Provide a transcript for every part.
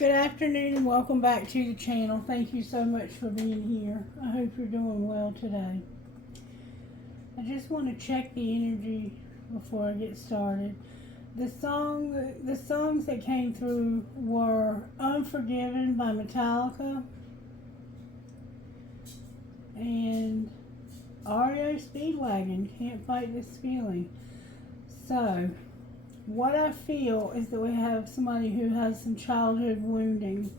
Good afternoon and welcome back to the channel. Thank you so much for being here. I hope you're doing well today. I just want to check the energy before I get started. The songs that came through were Unforgiven by Metallica and REO Speedwagon, Can't Fight This Feeling. So, what I feel is that we have somebody who has some childhood wounding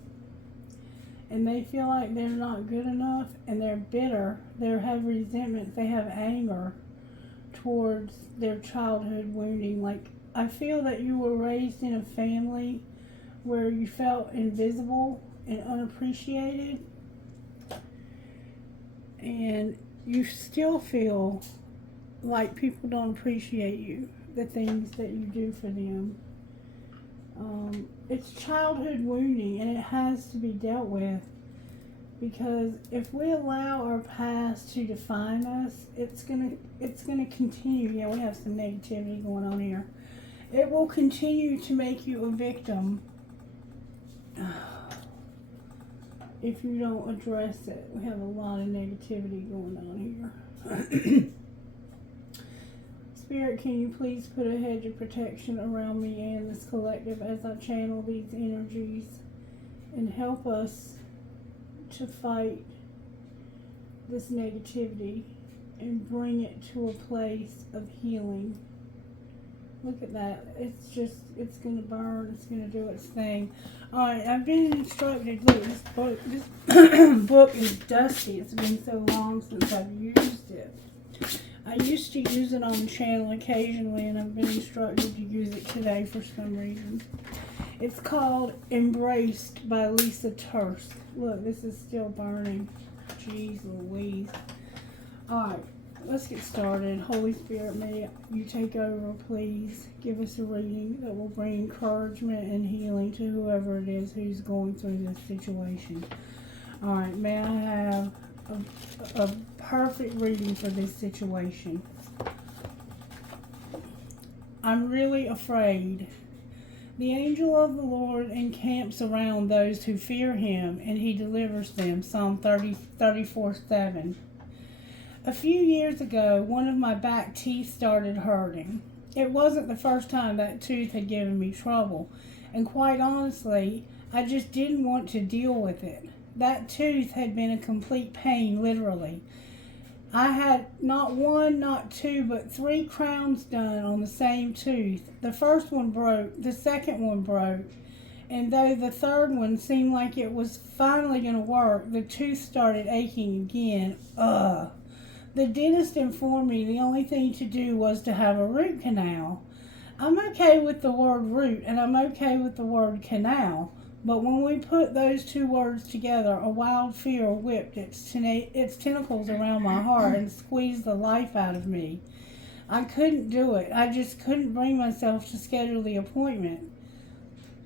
and they feel like they're not good enough and they're bitter, they have resentment, they have anger towards their childhood wounding. Like, I feel that you were raised in a family where you felt invisible and unappreciated, and you still feel like people don't appreciate you, the things that you do for them. It's childhood wounding and it has to be dealt with, because if we allow our past to define us, it's gonna continue. Yeah, we have some negativity going on here. It will continue to make you a victim if you don't address it. We have a lot of negativity going on here. Spirit, can you please put a hedge of protection around me and this collective as I channel these energies and help us to fight this negativity and bring it to a place of healing. Look at that. It's going to burn. It's going to do its thing. Alright, I've been instructed. Look, this book is dusty. It's been so long since I've used it. I used to use it on the channel occasionally, and I've been instructed to use it today for some reason. It's called Embraced by Lisa Turst. Look, this is still burning. Jeez Louise. Alright, let's get started. Holy Spirit, may you take over, please. Give us a reading that will bring encouragement and healing to whoever it is who's going through this situation. Alright, may I have a perfect reading for this situation. I'm really afraid. The angel of the Lord encamps around those who fear him, and he delivers them. Psalm 34:7. A few years ago, one of my back teeth started hurting. It wasn't the first time that tooth had given me trouble, and quite honestly, I just didn't want to deal with it. That tooth had been a complete pain, literally. I had not one, not two, but 3 crowns done on the same tooth. The first one broke, the second one broke, and though the third one seemed like it was finally going to work, the tooth started aching again. Ugh. The dentist informed me the only thing to do was to have a root canal. I'm okay with the word root, and I'm okay with the word canal. But when we put those two words together, a wild fear whipped its tentacles around my heart and squeezed the life out of me. I couldn't do it. I just couldn't bring myself to schedule the appointment.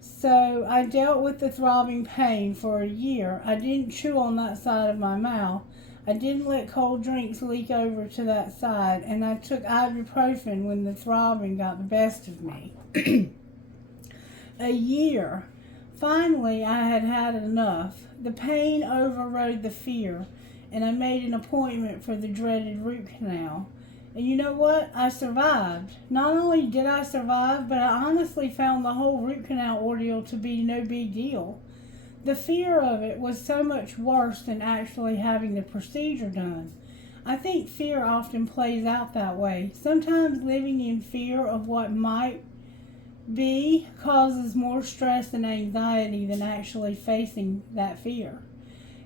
So I dealt with the throbbing pain for a year. I didn't chew on that side of my mouth. I didn't let cold drinks leak over to that side, and I took ibuprofen when the throbbing got the best of me. A year. Finally, I had had enough. The pain overrode the fear, and I made an appointment for the dreaded root canal. And you know what? I survived. Not only did I survive, but I honestly found the whole root canal ordeal to be no big deal. The fear of it was so much worse than actually having the procedure done. I think fear often plays out that way. Sometimes living in fear of what might be causes more stress and anxiety than actually facing that fear.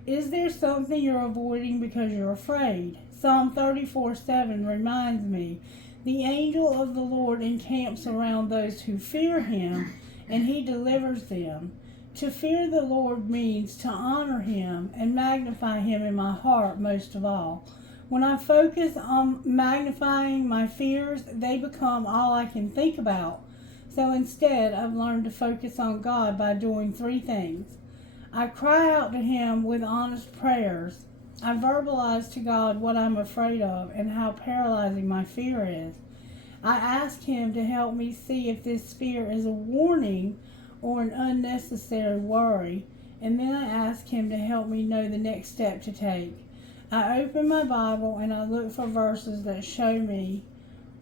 Is there something you're avoiding because you're afraid? Psalm 34:7 reminds me, the angel of the Lord encamps around those who fear him, and he delivers them. To fear the Lord means to honor him and magnify him in my heart most of all. When I focus on magnifying my fears, they become all I can think about. So instead, I've learned to focus on God by doing 3 things. I cry out to him with honest prayers. I verbalize to God what I'm afraid of and how paralyzing my fear is. I ask him to help me see if this fear is a warning or an unnecessary worry, and then I ask Him to help me know the next step to take. I open my Bible and I look for verses that show me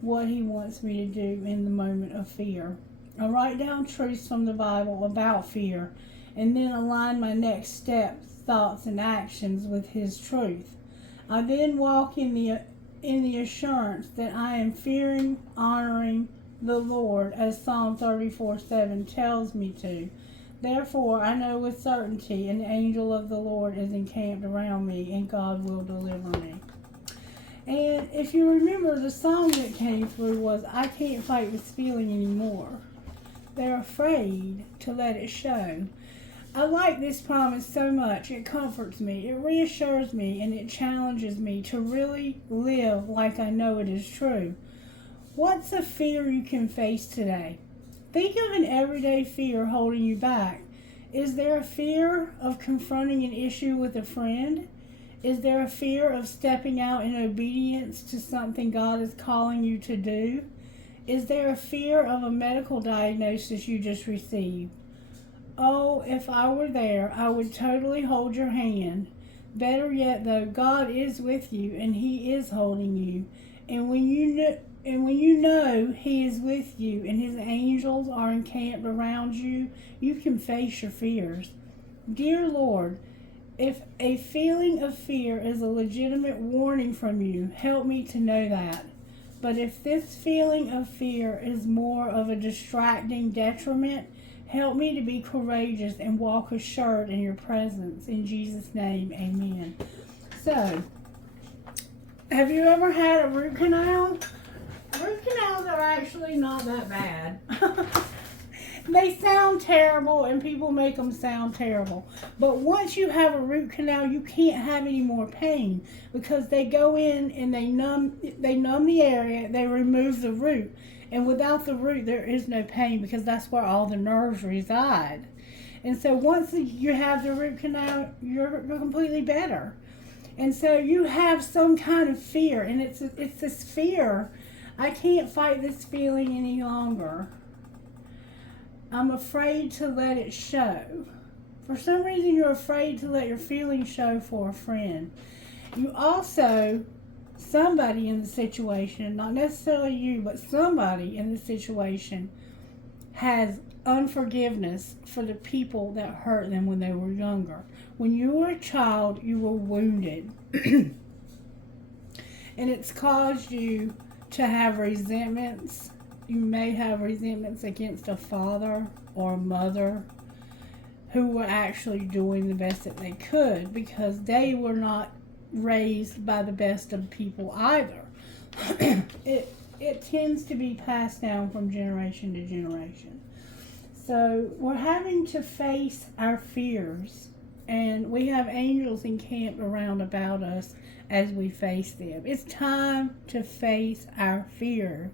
what He wants me to do in the moment of fear. I write down truths from the Bible about fear and then align my next steps, thoughts, and actions with His truth. I then walk in the assurance that I am fearing, honoring the Lord, as Psalm 34:7 tells me to. Therefore, I know with certainty an angel of the Lord is encamped around me, and God will deliver me. And if you remember, the song that came through was, I can't fight this feeling anymore. They're afraid to let it show. I like this promise so much. It comforts me, it reassures me, and it challenges me to really live like I know it is true. What's a fear you can face today? Think of an everyday fear holding you back. Is there a fear of confronting an issue with a friend? Is there a fear of stepping out in obedience to something God is calling you to do? Is there a fear of a medical diagnosis you just received? Oh, if I were there, I would totally hold your hand. Better yet, though, God is with you and He is holding you. And when you know He is with you and His angels are encamped around you, you can face your fears. Dear Lord, if a feeling of fear is a legitimate warning from you, help me to know that. But if this feeling of fear is more of a distracting detriment, help me to be courageous and walk assured in your presence. In Jesus' name, amen. So, have you ever had a root canal? Root canals are actually not that bad. They sound terrible and people make them sound terrible. But once you have a root canal, you can't have any more pain because they go in and they numb the area, they remove the root. And without the root, there is no pain because that's where all the nerves reside. And so once you have the root canal, you're completely better. And so you have some kind of fear, and it's this fear. I can't fight this feeling any longer. I'm afraid to let it show. For some reason, you're afraid to let your feelings show for a friend. You also, somebody in the situation, not necessarily you, but somebody in the situation has unforgiveness for the people that hurt them when they were younger. When you were a child, you were wounded. And it's caused you to have resentments. You may have resentments against a father or a mother who were actually doing the best that they could because they were not raised by the best of people either. It tends to be passed down from generation to generation. So we're having to face our fears, and we have angels encamped around about us as we face them. It's time to face our fears.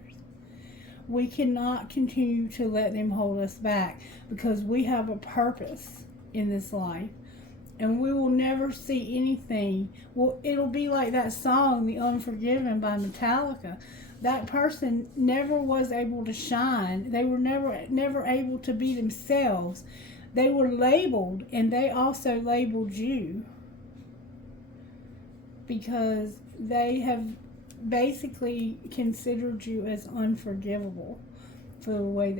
We cannot continue to let them hold us back because we have a purpose in this life. And we will never see anything. Well, it'll be like that song, The Unforgiven by Metallica. That person never was able to shine. They were never able to be themselves. They were labeled, and they also labeled you because they have basically considered you as unforgivable for the way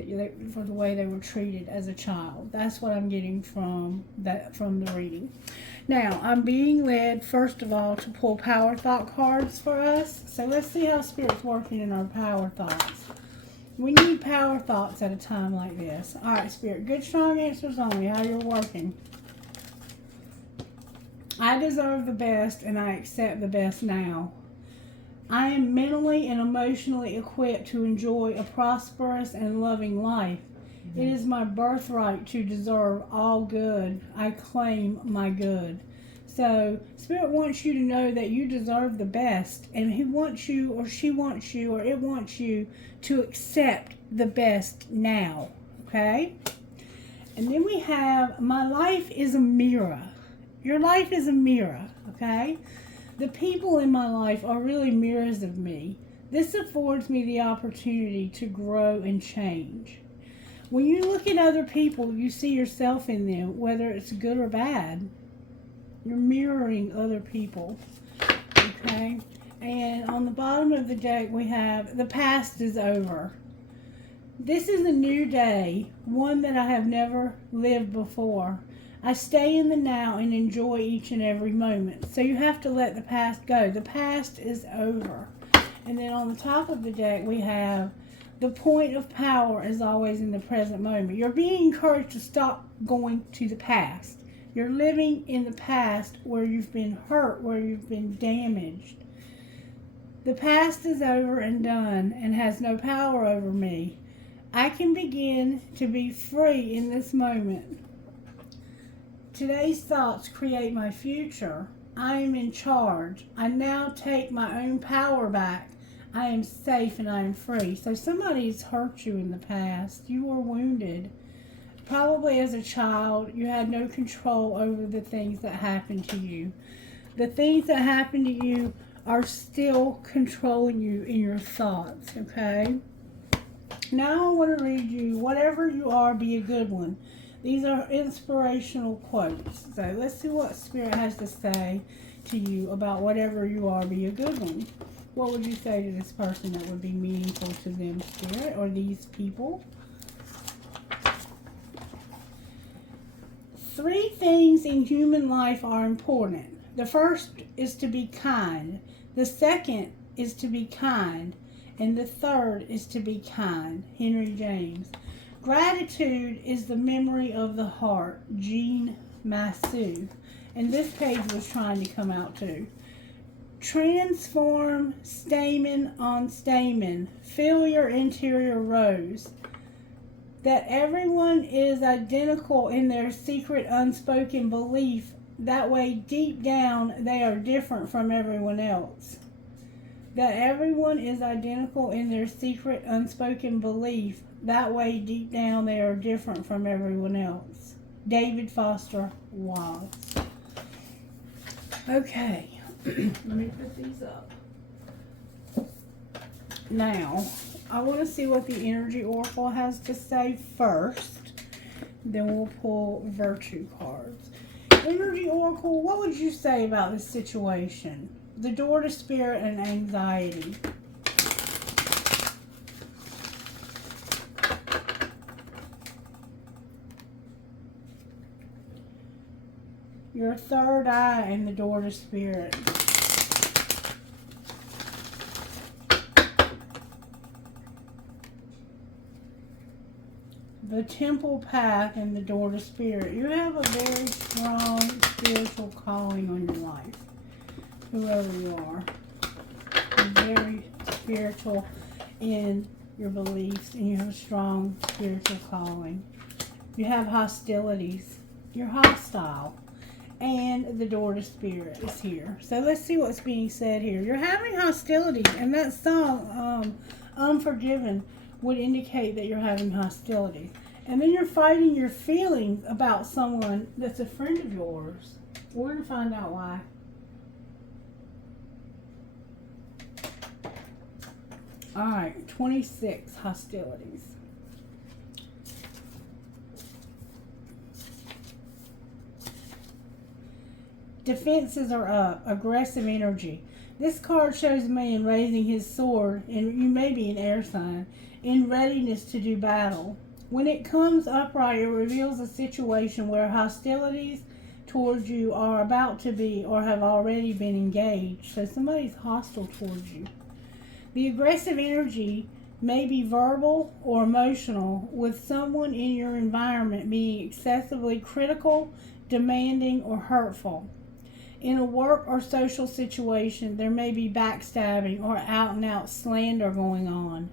they were treated as a child. That's what I'm getting from the reading. Now, I'm being led, first of all, to pull power thought cards for us. So let's see how Spirit's working in our power thoughts. We need power thoughts at a time like this. All right, Spirit, good, strong answers only. How you're working. I deserve the best, and I accept the best now. I am mentally and emotionally equipped to enjoy a prosperous and loving life. Mm-hmm. It is my birthright to deserve all good. I claim my good. So, Spirit wants you to know that you deserve the best, and He wants you, or she wants you, or it wants you to accept the best now. Okay? And then we have, my life is a mirror. Your life is a mirror. Okay? The people in my life are really mirrors of me. This affords me the opportunity to grow and change. When you look at other people, you see yourself in them, whether it's good or bad. You're mirroring other people. Okay? And on the bottom of the deck, we have the past is over. This is a new day, one that I have never lived before. I stay in the now and enjoy each and every moment. So you have to let the past go. The past is over. And then on the top of the deck, we have the point of power is always in the present moment. You're being encouraged to stop going to the past. You're living in the past where you've been hurt, where you've been damaged. The past is over and done and has no power over me. I can begin to be free in this moment. Today's thoughts create my future. I am in charge. I now take my own power back. I am safe and I am free. So somebody's hurt you in the past. You were wounded. Probably as a child, you had no control over the things that happened to you. The things that happened to you are still controlling you in your thoughts, okay? Now I want to read you, whatever you are, be a good one. These are inspirational quotes. So let's see what Spirit has to say to you about whatever you are, be a good one. What would you say to this person that would be meaningful to them, Spirit, or these people? 3 things in human life are important. The first is to be kind. The second is to be kind. And the third is to be kind. Henry James. Gratitude is the memory of the heart. Jean Massue. And this page was trying to come out too. Transform stamen on stamen. Fill your interior rose. That everyone is identical in their secret unspoken belief. That way deep down they are different from everyone else. That everyone is identical in their secret unspoken belief. That way deep down they are different from everyone else. David Foster Wallace. Okay. Let me put these up. Now, I want to see what the Energy Oracle has to say first. Then we'll pull Virtue cards. Energy Oracle, what would you say about this situation? The door to Spirit and anxiety. Your third eye and the door to Spirit. The temple path and the door to Spirit. You have a very strong spiritual calling on your life. Whoever you are. You're very spiritual in your beliefs and you have a strong spiritual calling. You have hostilities. You're hostile. And the door to Spirit is here. So let's see what's being said here. You're having hostilities, and that song, Unforgiven, would indicate that you're having hostilities. And then you're fighting your feelings about someone that's a friend of yours. We're going to find out why. Alright, 26 hostilities. Defenses are up. Aggressive energy. This card shows a man raising his sword, and you may be an air sign, in readiness to do battle. When it comes upright, it reveals a situation where hostilities towards you are about to be or have already been engaged. So somebody's hostile towards you. The aggressive energy may be verbal or emotional, with someone in your environment being excessively critical, demanding, or hurtful. In a work or social situation, there may be backstabbing or out-and-out slander going on.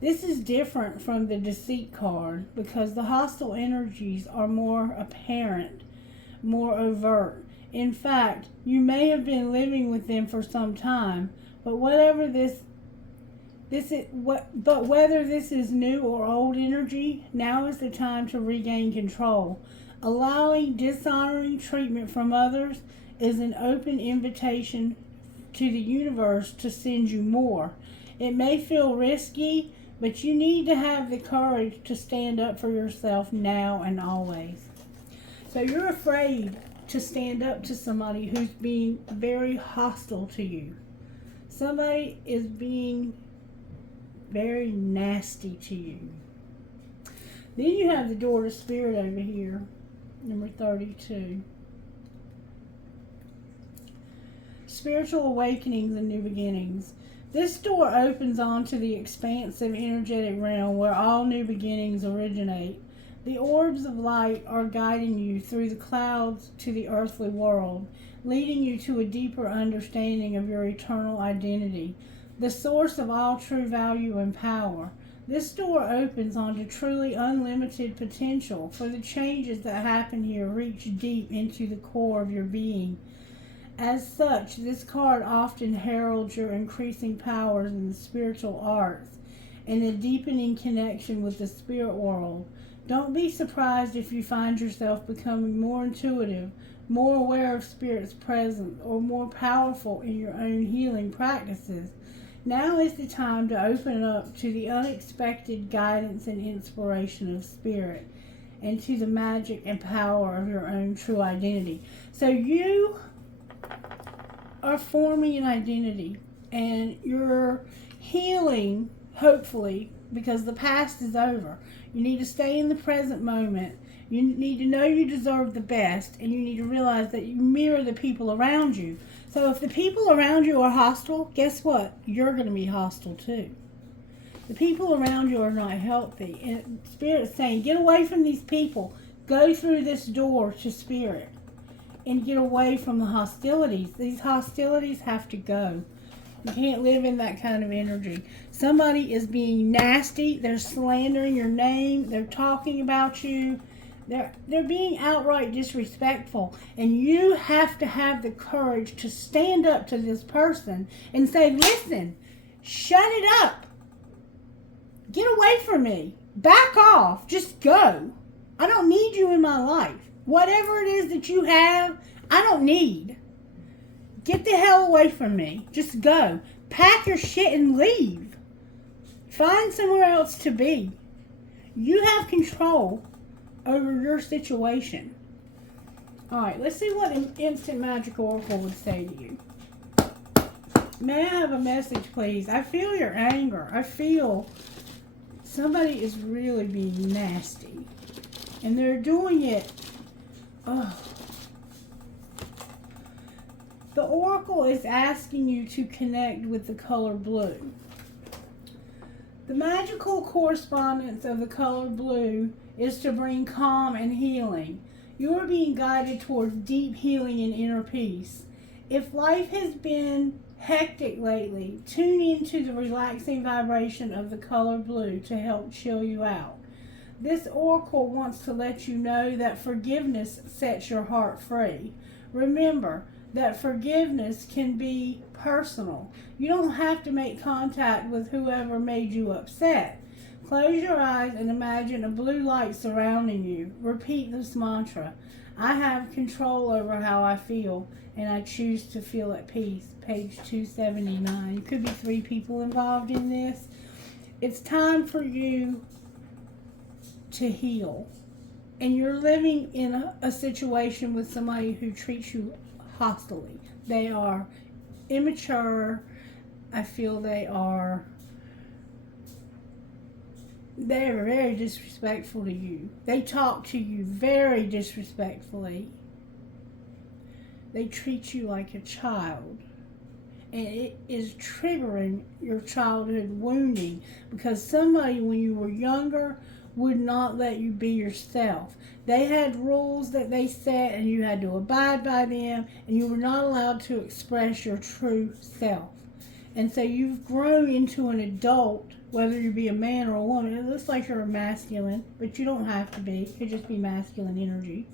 This is different from the deceit card because the hostile energies are more apparent, more overt. In fact, you may have been living with them for some time, but whether this is new or old energy, now is the time to regain control. Allowing dishonoring treatment from others is an open invitation to the universe to send you more. It may feel risky, But you need to have the courage to stand up for yourself now and always. So you're afraid to stand up to somebody who's being very hostile to you. Somebody is being very nasty to you. Then you have the door to spirit over here, number 32. Spiritual awakenings and new beginnings. This door opens onto the expansive energetic realm where all new beginnings originate. The orbs of light are guiding you through the clouds to the earthly world, leading you to a deeper understanding of your eternal identity, the source of all true value and power. This door opens onto truly unlimited potential, for the changes that happen here reach deep into the core of your being. As such, this card often heralds your increasing powers in the spiritual arts and a deepening connection with the spirit world. Don't be surprised if you find yourself becoming more intuitive, more aware of Spirit's presence, or more powerful in your own healing practices. Now is the time to open up to the unexpected guidance and inspiration of Spirit and to the magic and power of your own true identity. So you are forming an identity and you're healing, hopefully, because the past is over. You need to stay in the present moment. You need to know you deserve the best, and you need to realize that you mirror the people around you. So if the people around you are hostile, guess what? You're going to be hostile too. The people around you are not healthy. And Spirit's saying, get away from these people. Go through this door to Spirit and get away from the hostilities. These hostilities have to go. You can't live in that kind of energy. Somebody is being nasty. They're slandering your name. They're talking about you. They're being outright disrespectful. And you have to have the courage to stand up to this person and say, listen, shut it up. Get away from me. Back off. Just go. I don't need you in my life. Whatever it is that you have, I don't need. Get the hell away from me. Just go. Pack your shit and leave. Find somewhere else to be. You have control over your situation. Alright, let's see what an instant magic oracle would say to you. May I have a message, please? I feel your anger. I feel somebody is really being nasty. And they're doing it. Oh. The oracle is asking you to connect with the color blue. The magical correspondence of the color blue is to bring calm and healing. You are being guided towards deep healing and inner peace. If life has been hectic lately, tune into the relaxing vibration of the color blue to help chill you out. This oracle wants to let you know that forgiveness sets your heart free. Remember that forgiveness can be personal. You don't have to make contact with whoever made you upset. Close your eyes and imagine a blue light surrounding you. Repeat this mantra. I have control over how I feel, and I choose to feel at peace. Page 279. Could be 3 people involved in this. It's time for you to heal. And you're living in a situation with somebody who treats you hostilely. They are immature. I feel they are very disrespectful to you. They talk to you very disrespectfully. They treat you like a child. And it is triggering your childhood wounding because somebody when you were younger would not let you be yourself. They had rules that they set and you had to abide by them, and you were not allowed to express your true self. And so you've grown into an adult, whether you be a man or a woman. It looks like you're a masculine, but you don't have to be. It could just be masculine energy.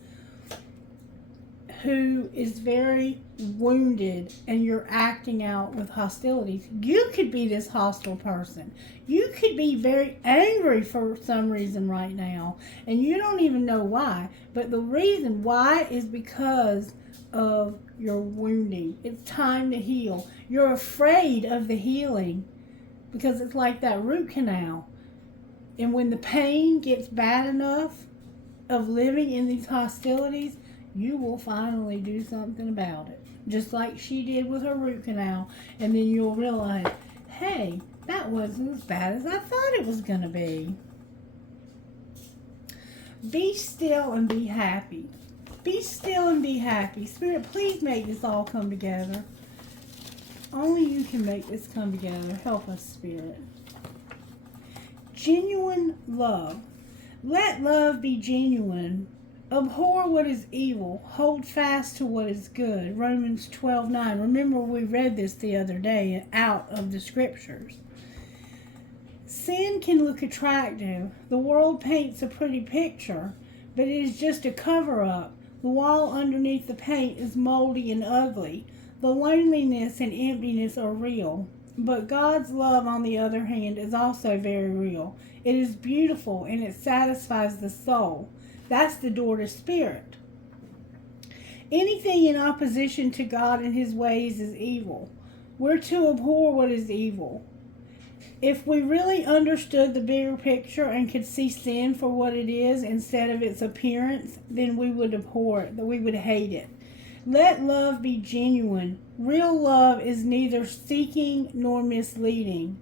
Who is very wounded, and you're acting out with hostilities. You could be this hostile person. You could be very angry for some reason right now, and you don't even know why. But the reason why is because of your wounding. It's time to heal. You're afraid of the healing because it's like that root canal. And when the pain gets bad enough of living in these hostilities, you will finally do something about it. Just like she did with her root canal. And then you'll realize, hey, that wasn't as bad as I thought it was going to be. Be still and be happy. Be still and be happy. Spirit, please make this all come together. Only you can make this come together. Help us, Spirit. Genuine love. Let love be genuine. Abhor what is evil. Hold fast to what is good. Romans 12:9. Remember, we read this the other day out of the scriptures. Sin can look attractive. The world paints a pretty picture, but it is just a cover-up. The wall underneath the paint is moldy and ugly. The loneliness and emptiness are real. But God's love, on the other hand, is also very real. It is beautiful and it satisfies the soul. That's the door to spirit. Anything in opposition to God and his ways is evil. We're to abhor what is evil. If we really understood the bigger picture and could see sin for what it is instead of its appearance, then we would abhor it, that we would hate it. Let love be genuine. Real love is neither seeking nor misleading.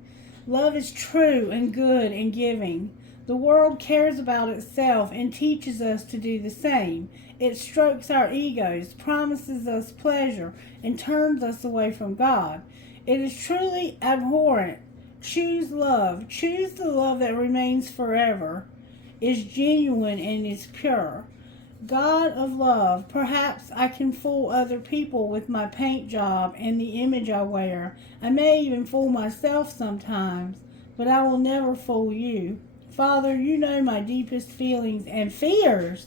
Love is true and good and giving. The world cares about itself and teaches us to do the same. It strokes our egos, promises us pleasure, and turns us away from God. It is truly abhorrent. Choose love. Choose the love that remains forever, is genuine and is pure. God of love, perhaps I can fool other people with my paint job and the image I wear. I may even fool myself sometimes, but I will never fool you. Father, you know my deepest feelings and fears,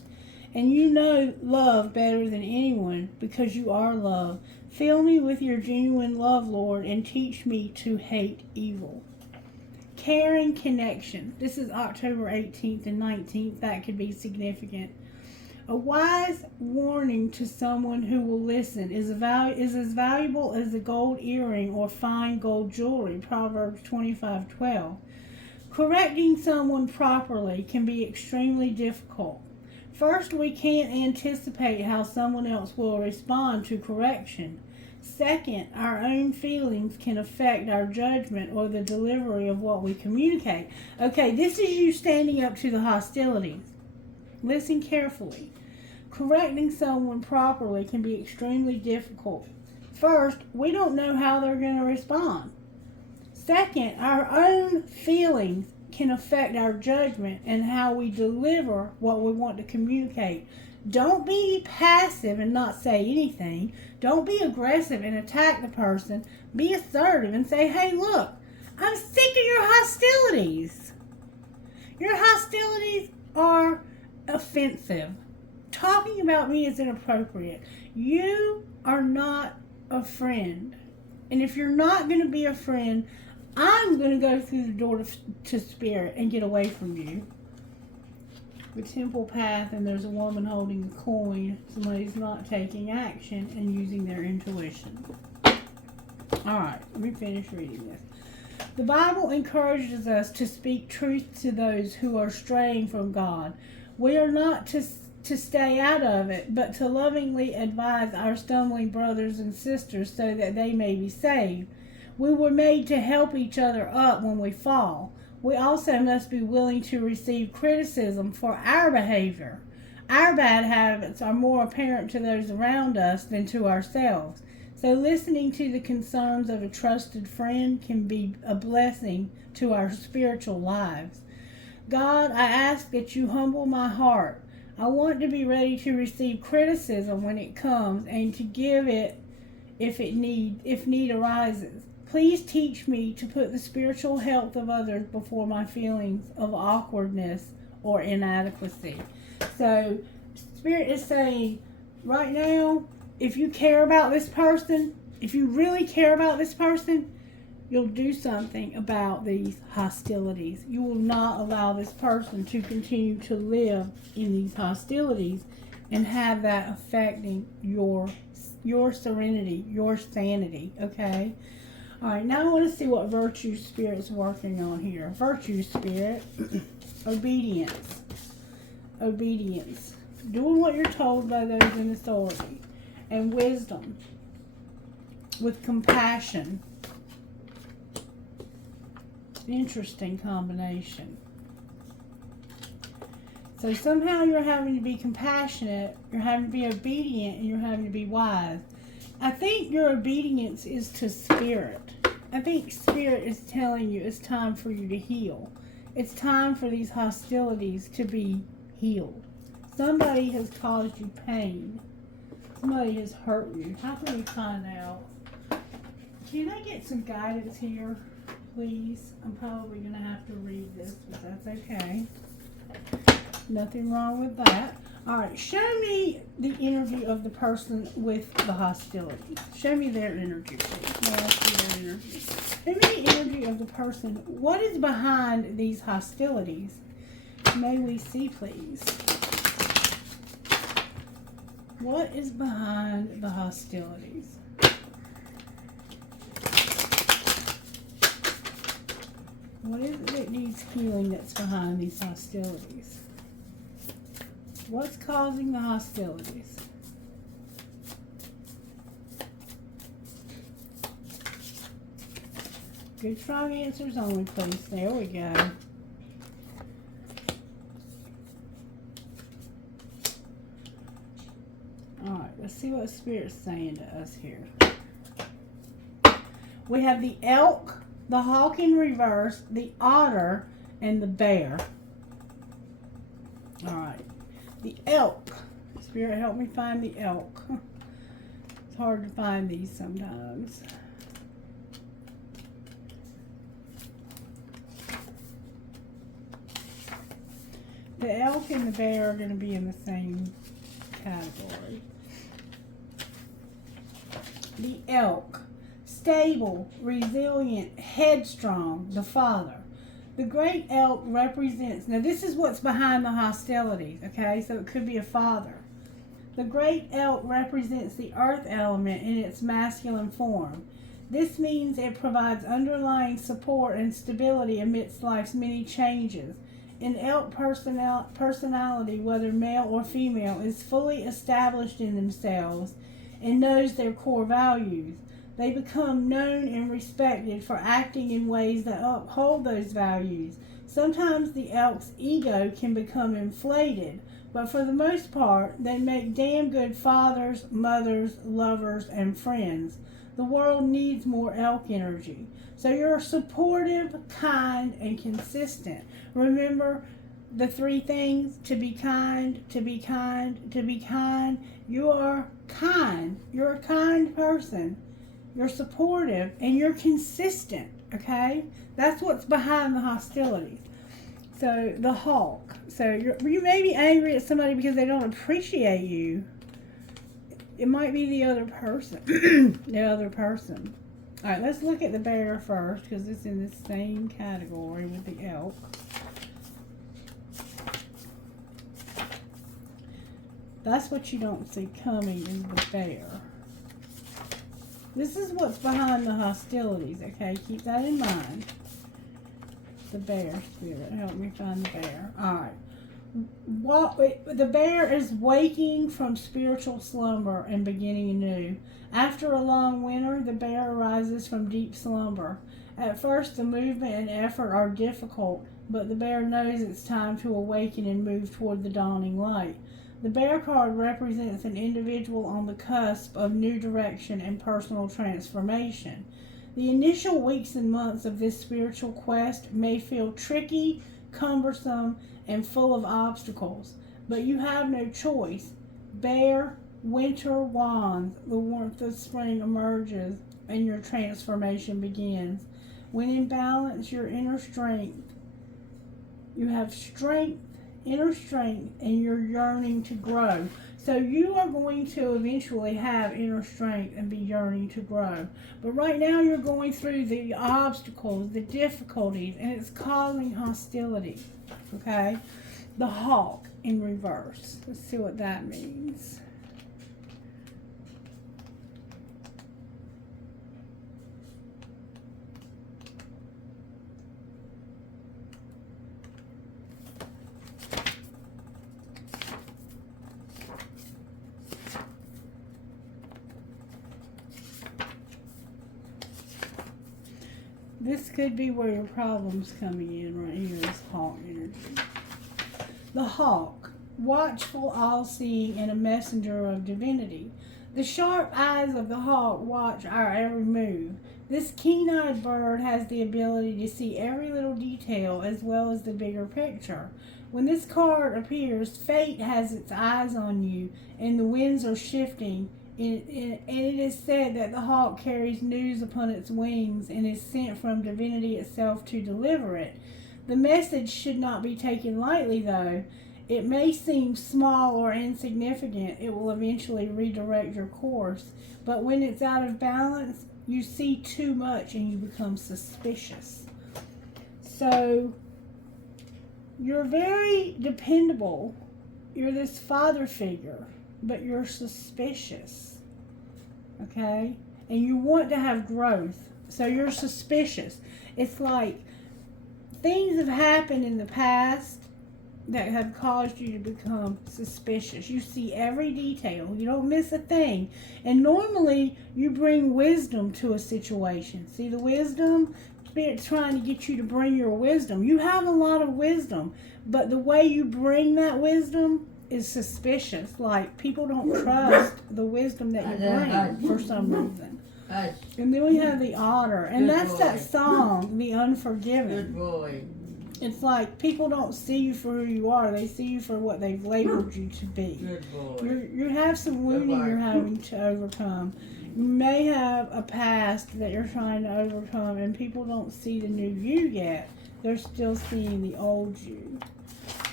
and you know love better than anyone because you are love. Fill me with your genuine love, Lord, and teach me to hate evil. Caring connection. This is October 18th and 19th. That could be significant. A wise warning to someone who will listen is as valuable as a gold earring or fine gold jewelry. Proverbs 25:12. Correcting someone properly can be extremely difficult. First, we can't anticipate how someone else will respond to correction. Second, our own feelings can affect our judgment or the delivery of what we communicate. Okay, this is you standing up to the hostilities. Listen carefully. Correcting someone properly can be extremely difficult. First, we don't know how they're going to respond. Second, our own feelings can affect our judgment and how we deliver what we want to communicate. Don't be passive and not say anything. Don't be aggressive and attack the person. Be assertive and say, hey, look, I'm sick of your hostilities. Your hostilities are offensive. Talking about me is inappropriate. You are not a friend. And if you're not going to be a friend, I'm going to go through the door to spirit and get away from you. The temple path, and there's a woman holding a coin. Somebody's not taking action and using their intuition. Alright, let me finish reading this. The Bible encourages us to speak truth to those who are straying from God. We are not to stay out of it, but to lovingly advise our stumbling brothers and sisters so that they may be saved. We were made to help each other up when we fall. We also must be willing to receive criticism for our behavior. Our bad habits are more apparent to those around us than to ourselves. So listening to the concerns of a trusted friend can be a blessing to our spiritual lives. God, I ask that you humble my heart. I want to be ready to receive criticism when it comes and to give it if need arises. Please teach me to put the spiritual health of others before my feelings of awkwardness or inadequacy. So, Spirit is saying, right now, if you care about this person, if you really care about this person, you'll do something about these hostilities. You will not allow this person to continue to live in these hostilities and have that affecting your serenity, your sanity, okay? All right, now I want to see what Virtue Spirit's working on here. Virtue Spirit. Obedience. Obedience. Doing what you're told by those in authority. And wisdom. With compassion. Interesting combination. So somehow you're having to be compassionate, you're having to be obedient, and you're having to be wise. I think your obedience is to spirit. I think spirit is telling you it's time for you to heal. It's time for these hostilities to be healed. Somebody has caused you pain. Somebody has hurt you. How can we find out? Can I get some guidance here, please? I'm probably going to have to read this, but that's okay. Nothing wrong with that. All right, show me the energy of the person with the hostility. Show me their energy, please. May I see their energy? Show me the energy of the person. What is behind these hostilities? May we see, please? What is behind the hostilities? What is it that needs healing that's behind these hostilities? What's causing the hostilities? Good, strong answers only, please. There we go. Alright, let's see what Spirit's saying to us here. We have the elk, the hawk in reverse, the otter, and the bear. Alright. The elk. Spirit, help me find the elk. It's hard to find these sometimes. The elk and the bear are going to be in the same category. The elk. Stable, resilient, headstrong, the father. The great elk represents, now this is what's behind the hostilities, okay? So it could be a father. The great elk represents the earth element in its masculine form. This means it provides underlying support and stability amidst life's many changes. An elk personality, whether male or female, is fully established in themselves and knows their core values. They become known and respected for acting in ways that uphold those values. Sometimes the elk's ego can become inflated, but for the most part, they make damn good fathers, mothers, lovers, and friends. The world needs more elk energy. So you're supportive, kind, and consistent. Remember the three things: to be kind, to be kind, to be kind. You are kind. You're a kind person. You're supportive, and you're consistent, okay? That's what's behind the hostilities. So, the hawk. So, you may be angry at somebody because they don't appreciate you. It might be the other person. The other person. All right, let's look at the bear first, because it's in the same category with the elk. That's what you don't see coming is the bear. This is what's behind the hostilities, okay? Keep that in mind. The bear, Spirit. Help me find the bear. Alright. The bear is waking from spiritual slumber and beginning anew. After a long winter, the bear arises from deep slumber. At first, the movement and effort are difficult, but the bear knows it's time to awaken and move toward the dawning light. The bear card represents an individual on the cusp of new direction and personal transformation. The initial weeks and months of this spiritual quest may feel tricky, cumbersome, and full of obstacles, but you have no choice. Bear, winter wands, the warmth of spring emerges, and your transformation begins. When in balance, your inner strength, you have strength, inner strength, and you're yearning to grow. So you are going to eventually have inner strength and be yearning to grow. But right now you're going through the obstacles, the difficulties, and it's causing hostility. Okay? The hawk in reverse. Let's see what that means. This could be where your problem's coming in right here, this hawk energy. The hawk, watchful, all-seeing, and a messenger of divinity. The sharp eyes of the hawk watch our every move. This keen-eyed bird has the ability to see every little detail as well as the bigger picture. When this card appears, fate has its eyes on you, and the winds are shifting. And it is said that the hawk carries news upon its wings and is sent from divinity itself to deliver it. The message should not be taken lightly, though. It may seem small or insignificant. It will eventually redirect your course. But when it's out of balance, you see too much and you become suspicious. So, you're very dependable. You're this father figure, but you're suspicious. Okay? And you want to have growth. So you're suspicious. It's like things have happened in the past that have caused you to become suspicious. You see every detail. You don't miss a thing. And normally, you bring wisdom to a situation. See the wisdom? Spirit's trying to get you to bring your wisdom. You have a lot of wisdom, but the way you bring that wisdom is suspicious. Like, people don't trust the wisdom that you bring for some reason. And then we have the otter. And that's that song, The Unforgiven. Good boy. It's like people don't see you for who you are. They see you for what they've labeled you to be. Good boy. You have some wounding you're having to overcome. You may have a past that you're trying to overcome, and people don't see the new you yet. They're still seeing the old you.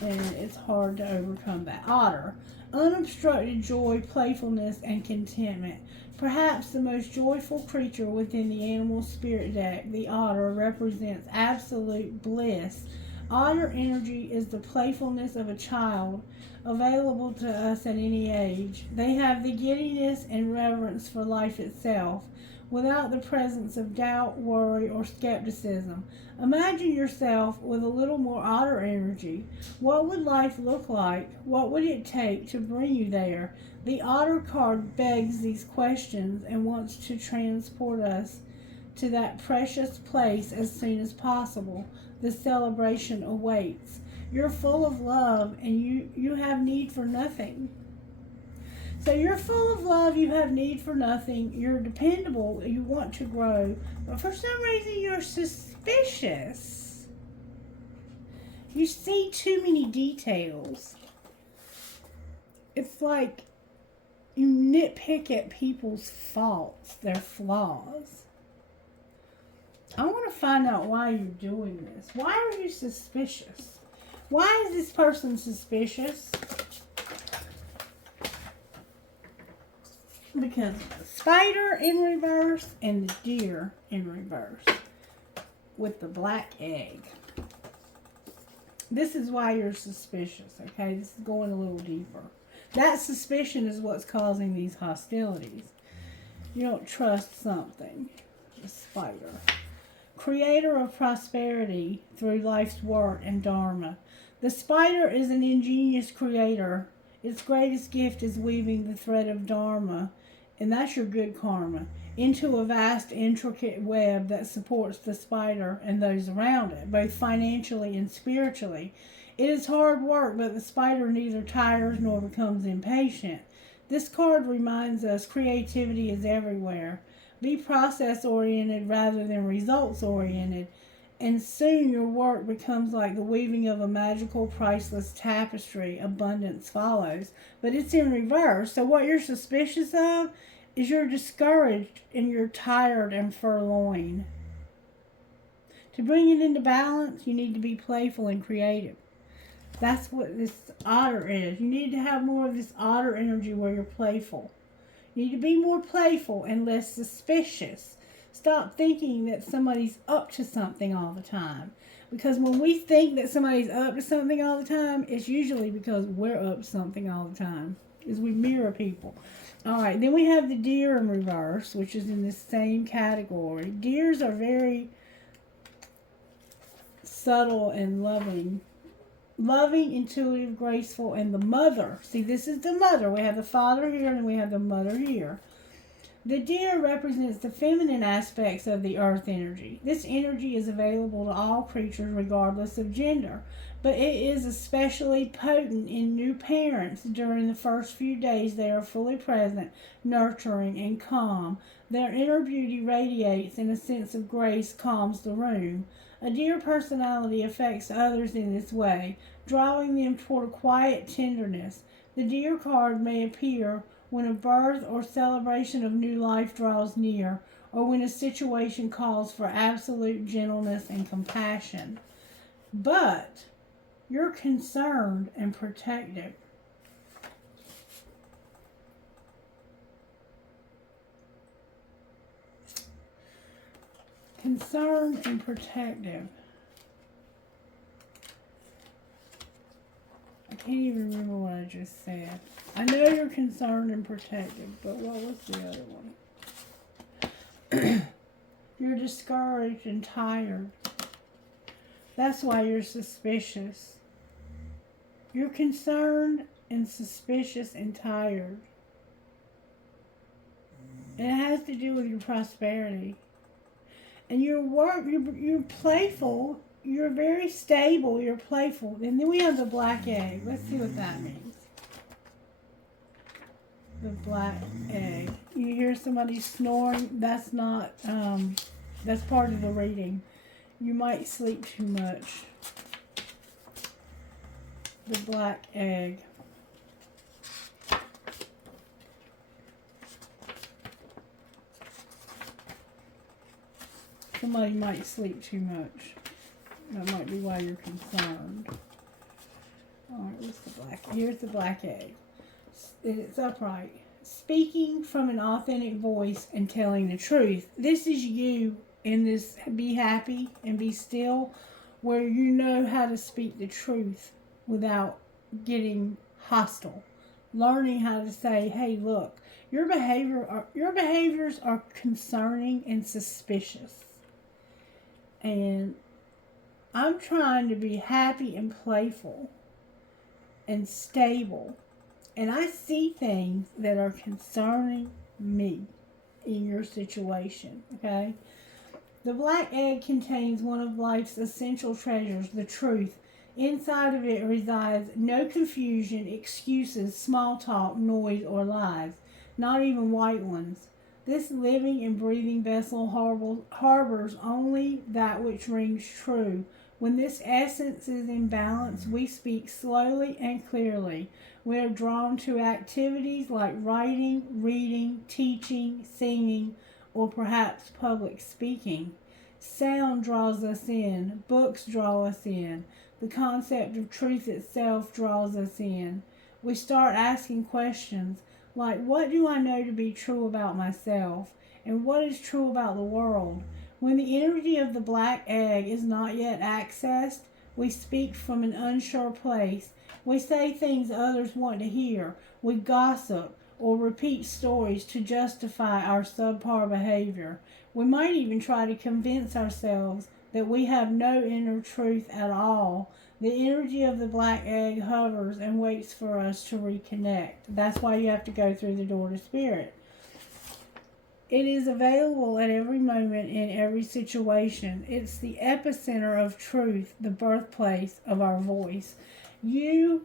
And it's hard to overcome that. Otter. Unobstructed joy, playfulness, and contentment. Perhaps the most joyful creature within the animal spirit deck, the otter, represents absolute bliss. Otter energy is the playfulness of a child, available to us at any age. They have the giddiness and reverence for life itself, without the presence of doubt, worry, or skepticism. Imagine yourself with a little more otter energy. What would life look like? What would it take to bring you there? The otter card begs these questions and wants to transport us to that precious place as soon as possible. The celebration awaits. You're full of love and you have need for nothing. So you're full of love, you have need for nothing, you're dependable, you want to grow, but for some reason you're suspicious. You see too many details. It's like you nitpick at people's faults, their flaws. I want to find out why you're doing this. Why are you suspicious? Why is this person suspicious? Because the spider in reverse and the deer in reverse with the black egg. This is why you're suspicious, okay? This is going a little deeper. That suspicion is what's causing these hostilities. You don't trust something. The spider. Creator of prosperity through life's work and dharma. The spider is an ingenious creator. Its greatest gift is weaving the thread of dharma, and that's your good karma, into a vast, intricate web that supports the spider and those around it, both financially and spiritually. It is hard work, but the spider neither tires nor becomes impatient. This card reminds us creativity is everywhere. Be process-oriented rather than results-oriented, and soon your work becomes like the weaving of a magical, priceless tapestry. Abundance follows. But it's in reverse. So what you're suspicious of is you're discouraged and you're tired and forlorn. To bring it into balance, you need to be playful and creative. That's what this otter is. You need to have more of this otter energy where you're playful. You need to be more playful and less suspicious. Stop thinking that somebody's up to something all the time. Because when we think that somebody's up to something all the time, it's usually because we're up to something all the time. Because we mirror people. Alright, then we have the deer in reverse, which is in the same category. Deers are very subtle and loving. Loving, intuitive, graceful, and the mother. See, this is the mother. We have the father here and we have the mother here. The deer represents the feminine aspects of the earth energy. This energy is available to all creatures regardless of gender, but it is especially potent in new parents. During the first few days they are fully present, nurturing, and calm. Their inner beauty radiates, and a sense of grace calms the room. A deer personality affects others in this way, drawing them toward quiet tenderness. The deer card may appear when a birth or celebration of new life draws near, or when a situation calls for absolute gentleness and compassion. But you're concerned and protective. Concerned and protective. I can't even remember what I just said. I know you're concerned and protective, but what was the other one? You're discouraged and tired. That's why you're suspicious. You're concerned and suspicious and tired. And it has to do with your prosperity. And your work, you're playful. You're very stable. You're playful. And then we have the black egg. Let's see what that means. The black egg. You hear somebody snoring. That's not, that's part of the reading. You might sleep too much. The black egg. Somebody might sleep too much. That might be why you're concerned. Alright, what's the black? Here's the black egg. It's upright. Speaking from an authentic voice and telling the truth. This is you in this be happy and be still, where you know how to speak the truth without getting hostile. Learning how to say, hey, look, your behaviors are concerning and suspicious. And I'm trying to be happy and playful and stable. And I see things that are concerning me in your situation, okay? The black egg contains one of life's essential treasures, the truth. Inside of it resides no confusion, excuses, small talk, noise, or lies, not even white ones. This living and breathing vessel harbors only that which rings true. When this essence is in balance, we speak slowly and clearly. We are drawn to activities like writing, reading, teaching, singing, or perhaps public speaking. Sound draws us in. Books draw us in. The concept of truth itself draws us in. We start asking questions like, what do I know to be true about myself? And what is true about the world? When the energy of the black egg is not yet accessed, we speak from an unsure place. We say things others want to hear. We gossip or repeat stories to justify our subpar behavior. We might even try to convince ourselves that we have no inner truth at all. The energy of the black egg hovers and waits for us to reconnect. That's why you have to go through the door to spirit. It is available at every moment in every situation. It's the epicenter of truth, the birthplace of our voice. You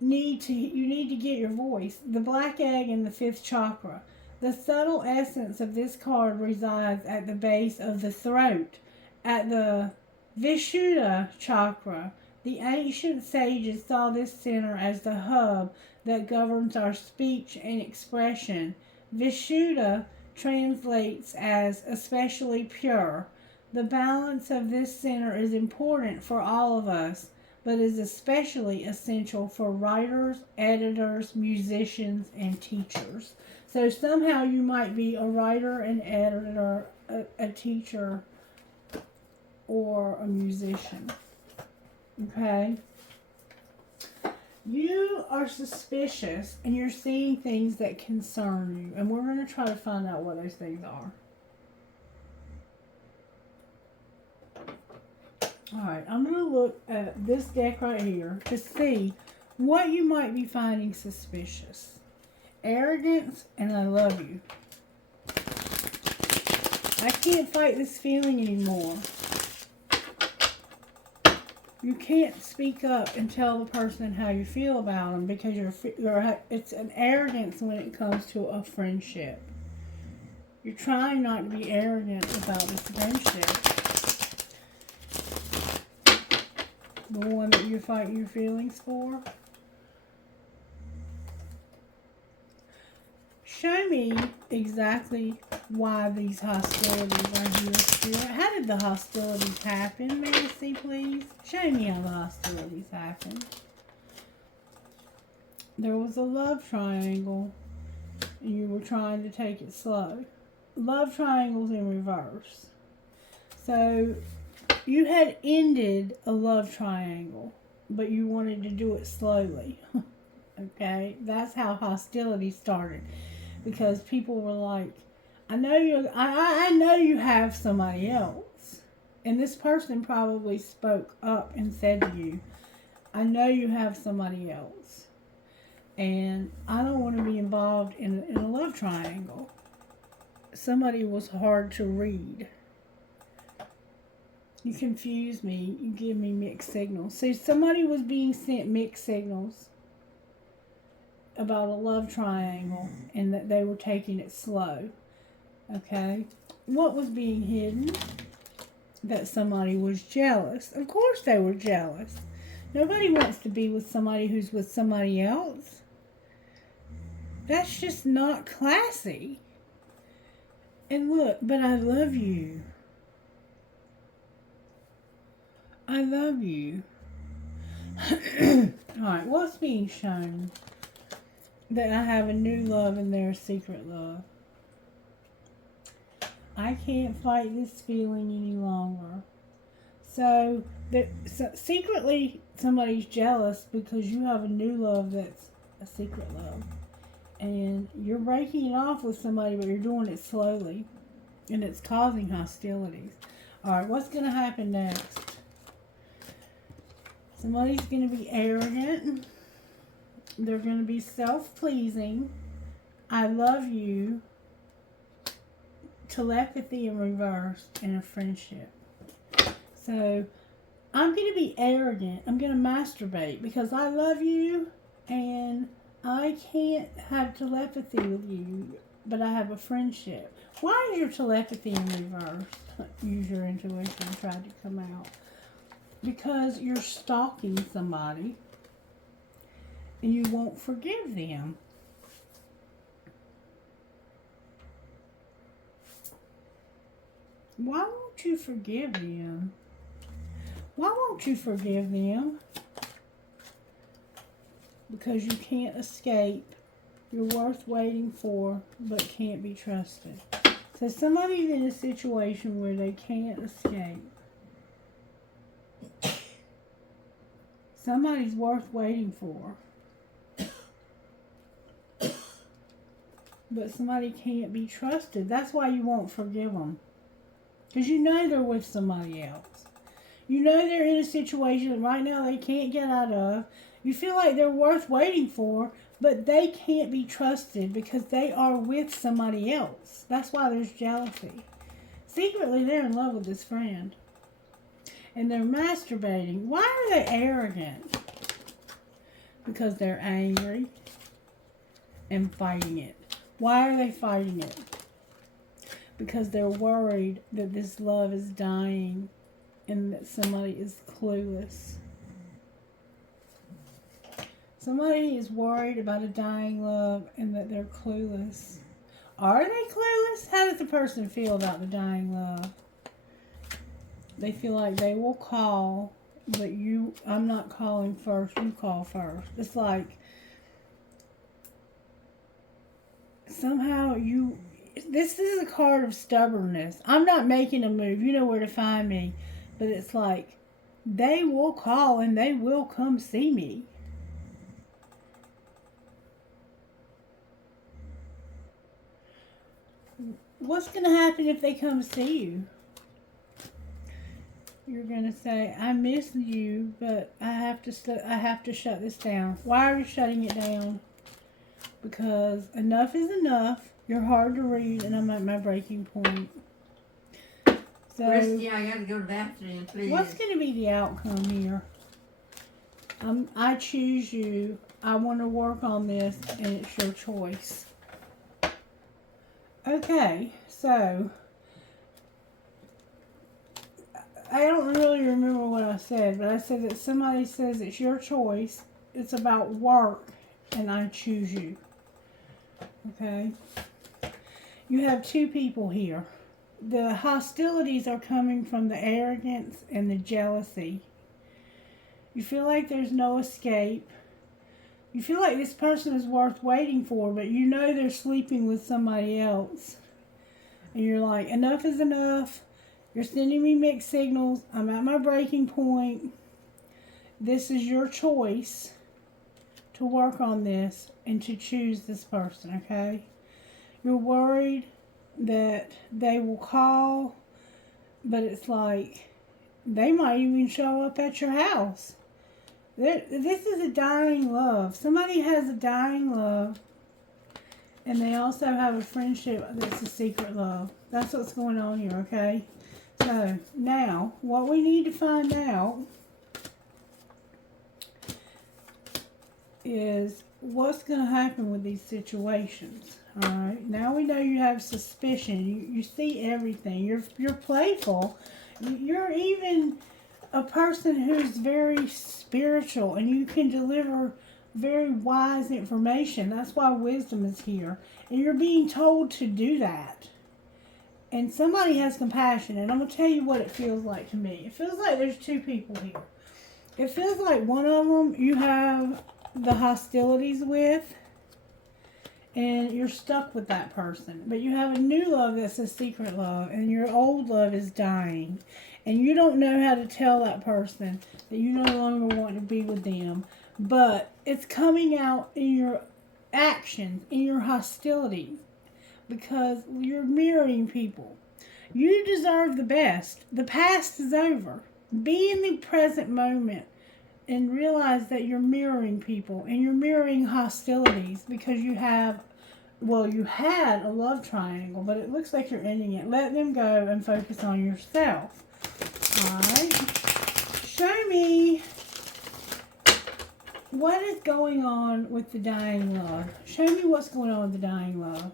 need to get your voice. The black egg in the 5th chakra. The subtle essence of this card resides at the base of the throat, at the Vishuddha chakra. The ancient sages saw this center as the hub that governs our speech and expression. Vishuddha translates as especially pure. The balance of this center is important for all of us, but is especially essential for writers, editors, musicians, and teachers. So somehow you might be a writer, an editor, a teacher, or a musician. Okay? You are suspicious and you're seeing things that concern you. And we're going to try to find out what those things are. Alright, I'm going to look at this deck right here to see what you might be finding suspicious. Arrogance and I love you. I can't fight this feeling anymore. You can't speak up and tell the person how you feel about them because it's an arrogance when it comes to a friendship. You're trying not to be arrogant about this friendship. The one that you're fighting your feelings for. Show me exactly why these hostilities are here, Spirit. How did the hostilities happen? May I see, please? Show me how the hostilities happened. There was a love triangle, and you were trying to take it slow. Love triangles in reverse. So, you had ended a love triangle, but you wanted to do it slowly. Okay? That's how hostility started. Because people were like, I know you have somebody else. And this person probably spoke up and said to you, I know you have somebody else. And I don't want to be involved in a love triangle. Somebody was hard to read. You confuse me. You give me mixed signals. So somebody was being sent mixed signals about a love triangle and that they were taking it slow. Okay? What was being hidden? That somebody was jealous. Of course they were jealous. Nobody wants to be with somebody who's with somebody else. That's just not classy. And look, but I love you. I love you. Alright, what's being shown? That I have a new love and they're a secret love. I can't fight this feeling any longer. So secretly somebody's jealous because you have a new love that's a secret love. And you're breaking it off with somebody, but you're doing it slowly. And it's causing hostilities. Alright, what's going to happen next? Somebody's going to be arrogant. They're going to be self-pleasing. I love you. Telepathy in reverse in a friendship. So, I'm going to be arrogant. I'm going to masturbate because I love you and I can't have telepathy with you, but I have a friendship. Why is your telepathy in reverse? Use your intuition and try to come out. Because you're stalking somebody and you won't forgive them. Why won't you forgive them? Why won't you forgive them? Because you can't escape. You're worth waiting for, but can't be trusted. So somebody's in a situation where they can't escape. Somebody's worth waiting for. But somebody can't be trusted. That's why you won't forgive them. Because you know they're with somebody else. You know they're in a situation that right now they can't get out of. You feel like they're worth waiting for, but they can't be trusted because they are with somebody else. That's why there's jealousy. Secretly, they're in love with this friend. And they're masturbating. Why are they arrogant? Because they're angry and fighting it. Why are they fighting it? Because they're worried that this love is dying and that somebody is clueless. Somebody is worried about a dying love and that they're clueless. Are they clueless? How does the person feel about the dying love? They feel like they will call, but I'm not calling first, you call first. It's like somehow this is a card of stubbornness. I'm not making a move. You know where to find me. But it's like they will call and they will come see me. What's going to happen if they come see you? You're going to say, I miss you, but I have to shut this down. Why are you shutting it down? Because enough is enough. You're hard to read, and I'm at my breaking point. So, Christy, I gotta go to the bathroom, please. what's going to be the outcome here? I choose you. I want to work on this, and it's your choice. Okay, so I don't really remember what I said, but I said that somebody says it's your choice. It's about work, and I choose you. Okay? You have two people here. The hostilities are coming from the arrogance and the jealousy. You feel like there's no escape. You feel like this person is worth waiting for, but you know they're sleeping with somebody else. And you're like, enough is enough. You're sending me mixed signals. I'm at my breaking point. This is your choice to work on this and to choose this person, okay? You're worried that they will call, but it's like they might even show up at your house. This is a dying love. Somebody has a dying love, and they also have a friendship that's a secret love. That's what's going on here, okay? So, now, what we need to find out is what's going to happen with these situations. Alright, now we know you have suspicion. You see everything. You're playful. You're even a person who's very spiritual, and you can deliver very wise information. That's why wisdom is here. And you're being told to do that. And somebody has compassion, and I'm going to tell you what it feels like to me. It feels like there's two people here. It feels like one of them you have the hostilities with, and you're stuck with that person. But you have a new love that's a secret love, and your old love is dying. And you don't know how to tell that person that you no longer want to be with them. But it's coming out in your actions, in your hostility, because you're mirroring people. You deserve the best. The past is over. Be in the present moment and realize that you're mirroring people, and you're mirroring hostilities because you have, well, you had a love triangle, but it looks like you're ending it. Let them go and focus on yourself. Alright? Show me what is going on with the dying love. Show me what's going on with the dying love.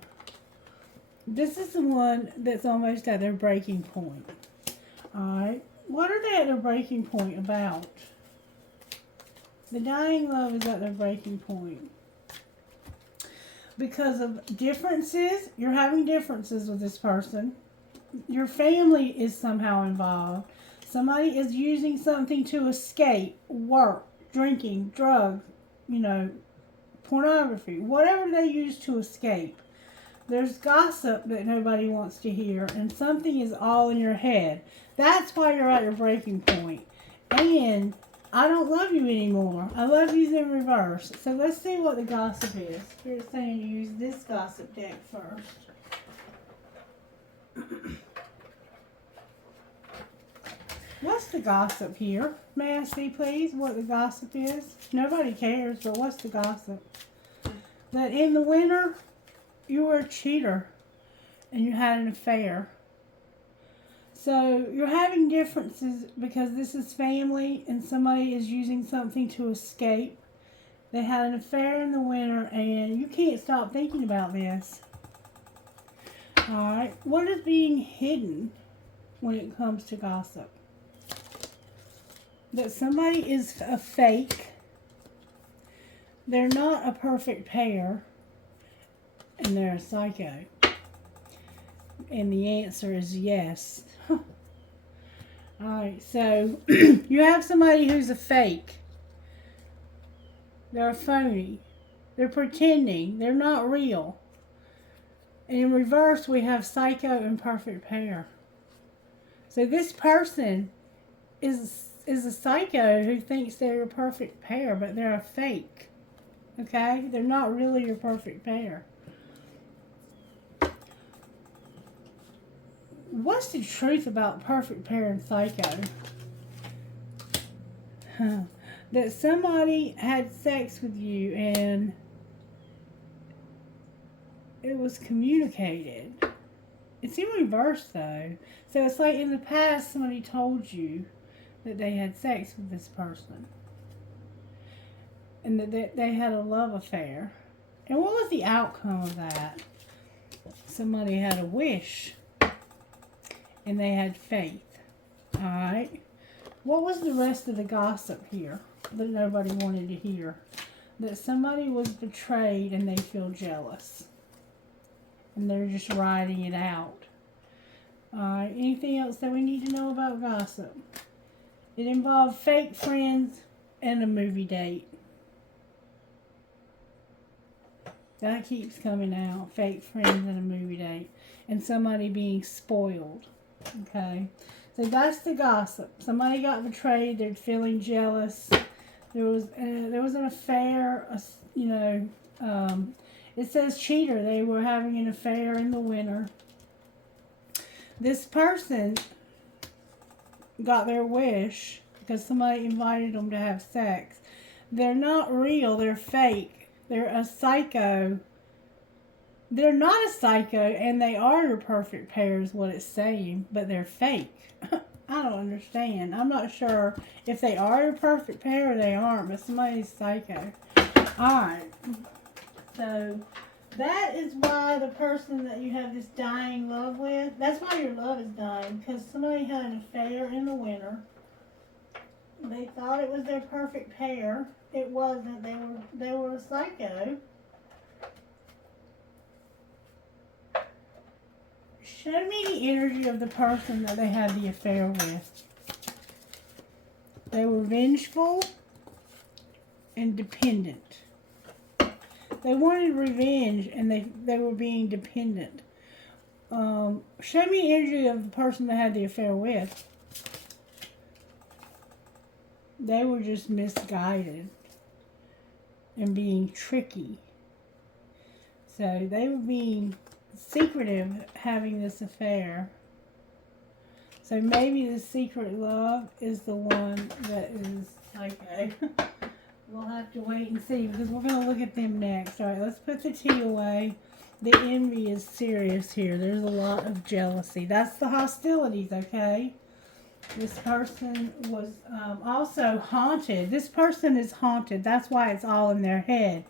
This is the one that's almost at their breaking point. Alright? What are they at their breaking point about? The dying love is at their breaking point. Because of differences, you're having differences with this person. Your family is somehow involved. Somebody is using something to escape, work, drinking, drugs, pornography, whatever they use to escape. There's gossip that nobody wants to hear, and something is all in your head. That's why you're at your breaking point. And I don't love you anymore. I love you's in reverse. So let's see what the gossip is. Spirit's saying you use this gossip deck first. What's the gossip here? May I see, please, what the gossip is? Nobody cares, but what's the gossip? That in the winter, you were a cheater and you had an affair. So you're having differences because this is family and somebody is using something to escape. They had an affair in the winter and you can't stop thinking about this. Alright, what is being hidden when it comes to gossip? That somebody is a fake. They're not a perfect pair. And they're a psycho. And the answer is yes. Alright, so you have somebody who's a fake. They're a phony. They're pretending. They're not real. And in reverse, we have psycho and perfect pair. So this person is a psycho who thinks they're a perfect pair, but they're a fake. Okay? They're not really your perfect pair. What's the truth about perfect pair and psycho? That somebody had sex with you and it was communicated. It's in reverse though. So it's like in the past somebody told you that they had sex with this person. And that they had a love affair. And what was the outcome of that? Somebody had a wish. And they had faith. Alright. What was the rest of the gossip here that nobody wanted to hear? That somebody was betrayed and they feel jealous. And they're just writing it out. Alright, anything else that we need to know about gossip? It involved fake friends and a movie date. That keeps coming out. Fake friends and a movie date. And somebody being spoiled. Okay. So that's the gossip. Somebody got betrayed. They're feeling jealous. There was an affair. It says cheater. They were having an affair in the winter. This person got their wish because somebody invited them to have sex. They're not real. They're fake. They're a psycho. They're not a psycho, and they are your perfect pair is what it's saying, but they're fake. I don't understand. I'm not sure if they are your perfect pair or they aren't, but somebody's psycho. Alright. So, that is why the person that you have this dying love with, that's why your love is dying, because somebody had an affair in the winter. They thought it was their perfect pair. It wasn't. They were a psycho. Show me the energy of the person that they had the affair with. They were vengeful and dependent. They wanted revenge and they were being dependent. Show me the energy of the person that had the affair with. They were just misguided and being tricky. So they were being secretive having this affair. So maybe the secret love is the one that is okay. We'll have to wait and see because we're going to look at them next. Alright, let's put the tea away. The envy is serious here. There's a lot of jealousy. That's the hostilities, okay? This person was also haunted. This person is haunted. That's why it's all in their head.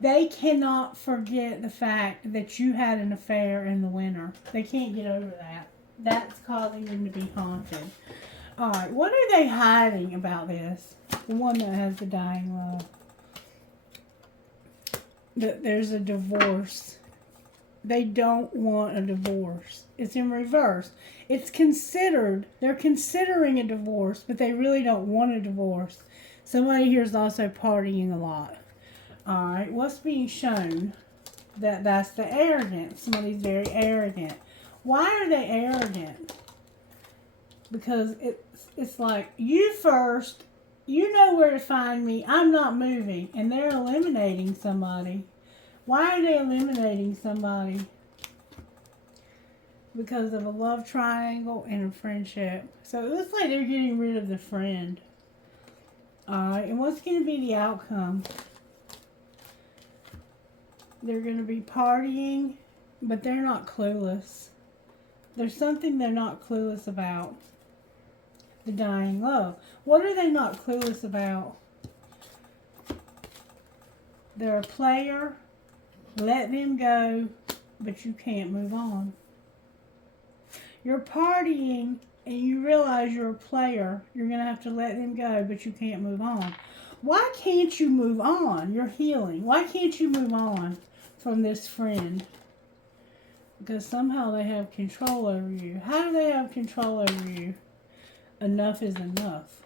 They cannot forget the fact that you had an affair in the winter. They can't get over that. That's causing them to be haunted. Alright, what are they hiding about this? The one that has the dying love. That there's a divorce. They don't want a divorce. It's in reverse. It's considered, they're considering a divorce, but they really don't want a divorce. Somebody here is also partying a lot. Alright, what's being shown? That's the arrogance. Somebody's very arrogant. Why are they arrogant? Because it's like, you first, you know where to find me, I'm not moving. And they're eliminating somebody. Why are they eliminating somebody? Because of a love triangle and a friendship. So it looks like they're getting rid of the friend. Alright, and what's going to be the outcome? They're going to be partying, but they're not clueless. There's something they're not clueless about. The dying love. What are they not clueless about? They're a player. Let them go, but you can't move on. You're partying and you realize you're a player. You're going to have to let them go, but you can't move on. Why can't you move on? You're healing. Why can't you move on from this friend? Because somehow they have control over you. How do they have control over you? Enough is enough.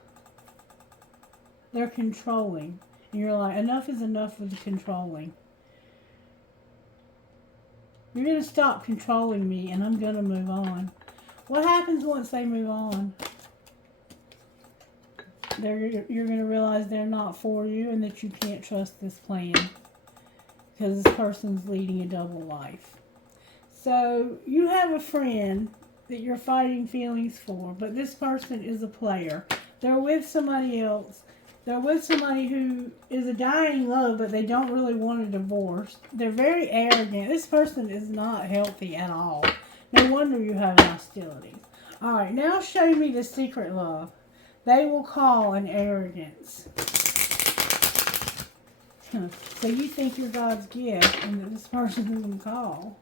They're controlling. And you're like, enough is enough with the controlling. You're going to stop controlling me and I'm going to move on. What happens once they move on? You're going to realize they're not for you and that you can't trust this plan. Because this person's leading a double life. So, you have a friend that you're fighting feelings for, but this person is a player. They're with somebody else. They're with somebody who is a dying love, but they don't really want a divorce. They're very arrogant. This person is not healthy at all. No wonder you have hostilities. All right, now show me the secret love. They will call an arrogance. So you think you're God's gift and that this person is going to call.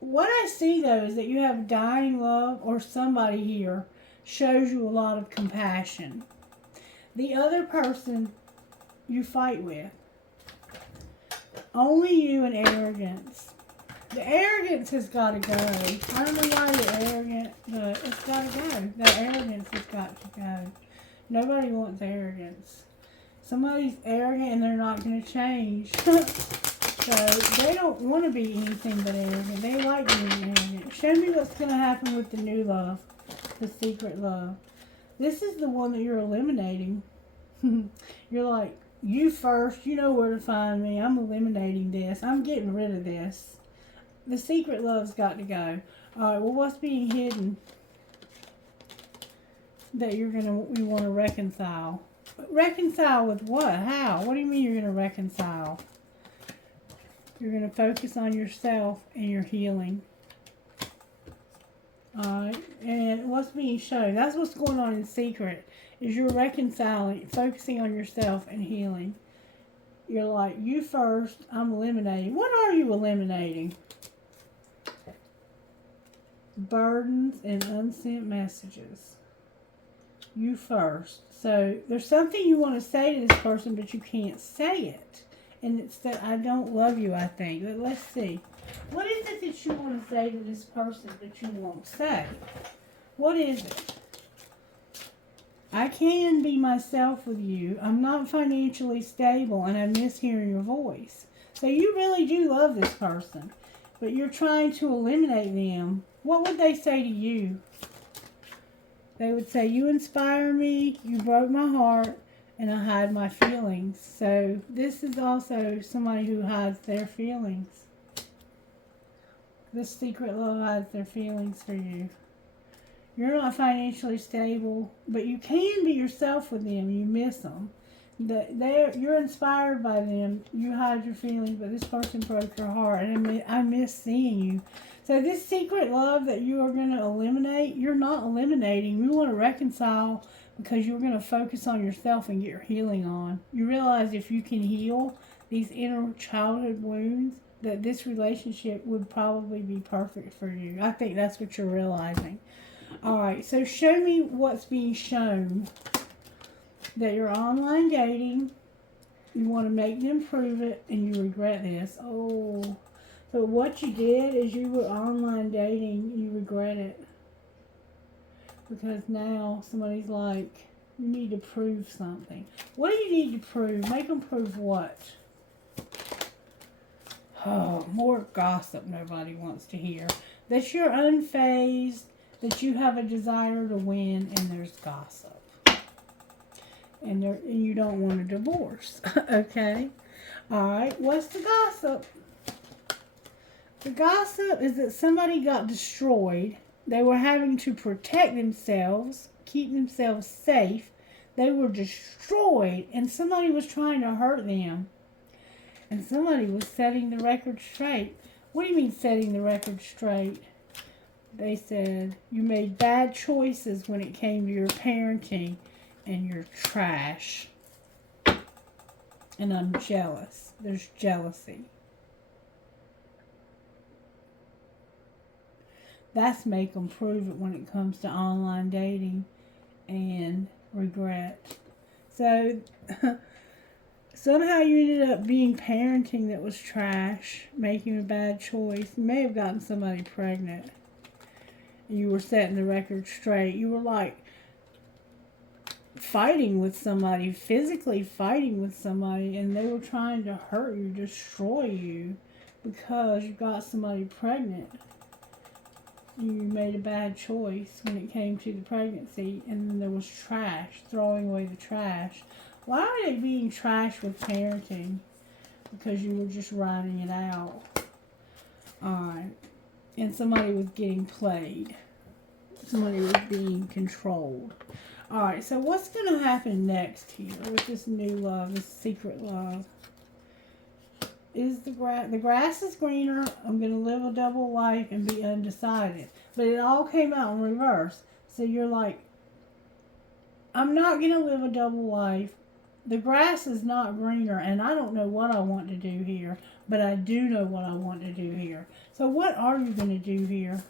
What I see, though, is that you have dying love, or somebody here shows you a lot of compassion. The other person you fight with. Only you and arrogance. The arrogance has got to go. I don't know why you're arrogant, but it's got to go. The arrogance has got to go. Nobody wants arrogance. Somebody's arrogant and they're not going to change. So they don't want to be anything but arrogant. They like being arrogant. Show me what's going to happen with the new love. The secret love. This is the one that you're eliminating. You're like, you first. You know where to find me. I'm eliminating this. I'm getting rid of this. The secret love's got to go. Alright, well, what's being hidden that you want to reconcile? Reconcile with what? How? What do you mean you're going to reconcile? You're going to focus on yourself and your healing. Alright, and what's being shown? That's what's going on in secret. Is you're reconciling, focusing on yourself and healing. You're like, you first, I'm eliminating. What are you eliminating? Burdens and unsent messages. You first. So there's something you want to say to this person, but you can't say it. And it's that I don't love you, I think. But let's see. What is it that you want to say to this person that you won't say? What is it? I can be myself with you. I'm not financially stable and I miss hearing your voice. So you really do love this person. But you're trying to eliminate them. What would they say to you? They would say, you inspire me, you broke my heart, and I hide my feelings. So this is also somebody who hides their feelings. This secret love hides their feelings for you. You're not financially stable, but you can be yourself with them. You miss them. You're inspired by them. You hide your feelings, but this person broke your heart, and I miss seeing you. So this secret love that you are going to eliminate, you're not eliminating. You want to reconcile because you're going to focus on yourself and get your healing on. You realize if you can heal these inner childhood wounds, that this relationship would probably be perfect for you. I think that's what you're realizing. All right, so show me what's being shown. That you're online dating, you want to make them prove it, and you regret this. Oh, so what you did is you were online dating, you regret it. Because now somebody's like, you need to prove something. What do you need to prove? Make them prove what? Oh, more gossip nobody wants to hear. That you're unfazed, that you have a desire to win, and there's gossip. And you don't want a divorce. Okay? Alright, what's the gossip? The gossip is that somebody got destroyed. They were having to protect themselves, keep themselves safe. They were destroyed, and somebody was trying to hurt them. And somebody was setting the record straight. What do you mean setting the record straight? They said, you made bad choices when it came to your parenting. And you're trash. And I'm jealous. There's jealousy. That's make them prove it when it comes to online dating and regret. So, somehow you ended up being parenting that was trash, making a bad choice. You may have gotten somebody pregnant. You were setting the record straight. You were like, fighting with somebody, physically fighting with somebody, and they were trying to hurt you, destroy you, because you got somebody pregnant. You made a bad choice when it came to the pregnancy, and then there was trash, throwing away the trash. Why are they being trash with parenting? Because you were just riding it out. Alright. And somebody was getting played. Somebody was being controlled. Alright, so what's going to happen next here with this new love, this secret love? is the grass. The grass is greener. I'm going to live a double life and be undecided. But it all came out in reverse. So you're like, I'm not going to live a double life. The grass is not greener, and I don't know what I want to do here, but I do know what I want to do here. So what are you going to do here?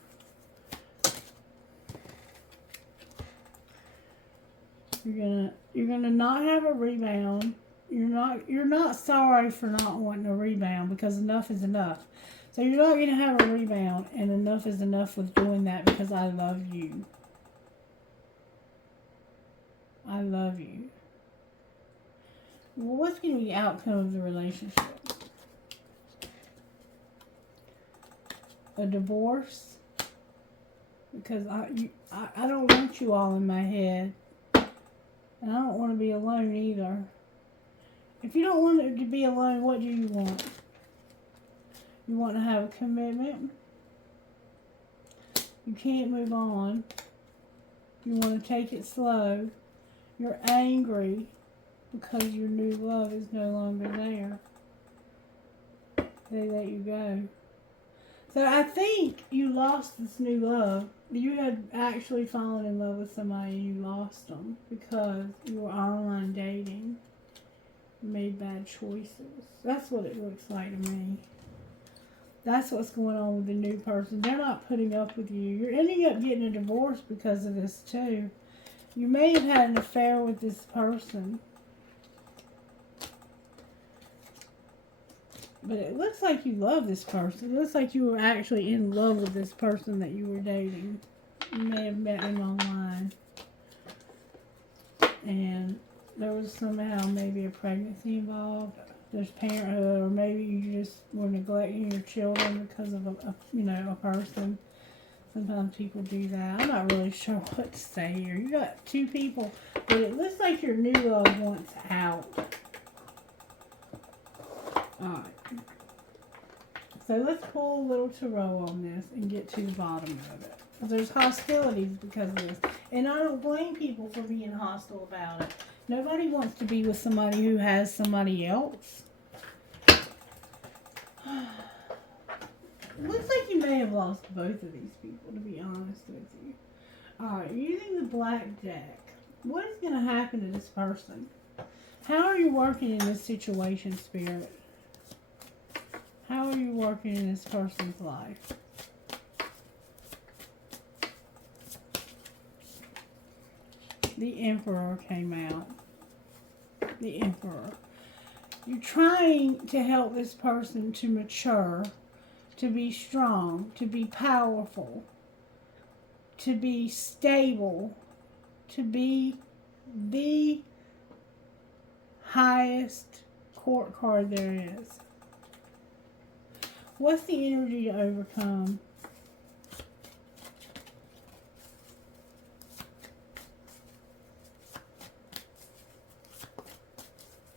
You're gonna not have a rebound. You're not sorry for not wanting a rebound, because enough is enough. So you're not gonna have a rebound, and enough is enough with doing that, because I love you. I love you. Well, what's going to be the outcome of the relationship? A divorce? Because I don't want you all in my head. And I don't want to be alone either. If you don't want to be alone, what do you want? You want to have a commitment. You can't move on. You want to take it slow. You're angry because your new love is no longer there. They let you go. So I think you lost this new love. You had actually fallen in love with somebody and you lost them because you were online dating. You made bad choices. That's what it looks like to me. That's what's going on with the new person. They're not putting up with you. You're ending up getting a divorce because of this too. You may have had an affair with this person. But it looks like you love this person. It looks like you were actually in love with this person that you were dating. You may have met him online. And there was somehow maybe a pregnancy involved. There's parenthood, or maybe you just were neglecting your children because of a person. Sometimes people do that. I'm not really sure what to say here. You got two people, but it looks like your new love wants out. Alright. So let's pull a little tarot on this and get to the bottom of it. There's hostilities because of this. And I don't blame people for being hostile about it. Nobody wants to be with somebody who has somebody else. Looks like you may have lost both of these people, to be honest with you. Alright, using the black deck. What is going to happen to this person? How are you working in this situation, Spirit? How are you working in this person's life? The Emperor came out. The Emperor. You're trying to help this person to mature, to be strong, to be powerful, to be stable, to be the highest court card there is. What's the energy to overcome?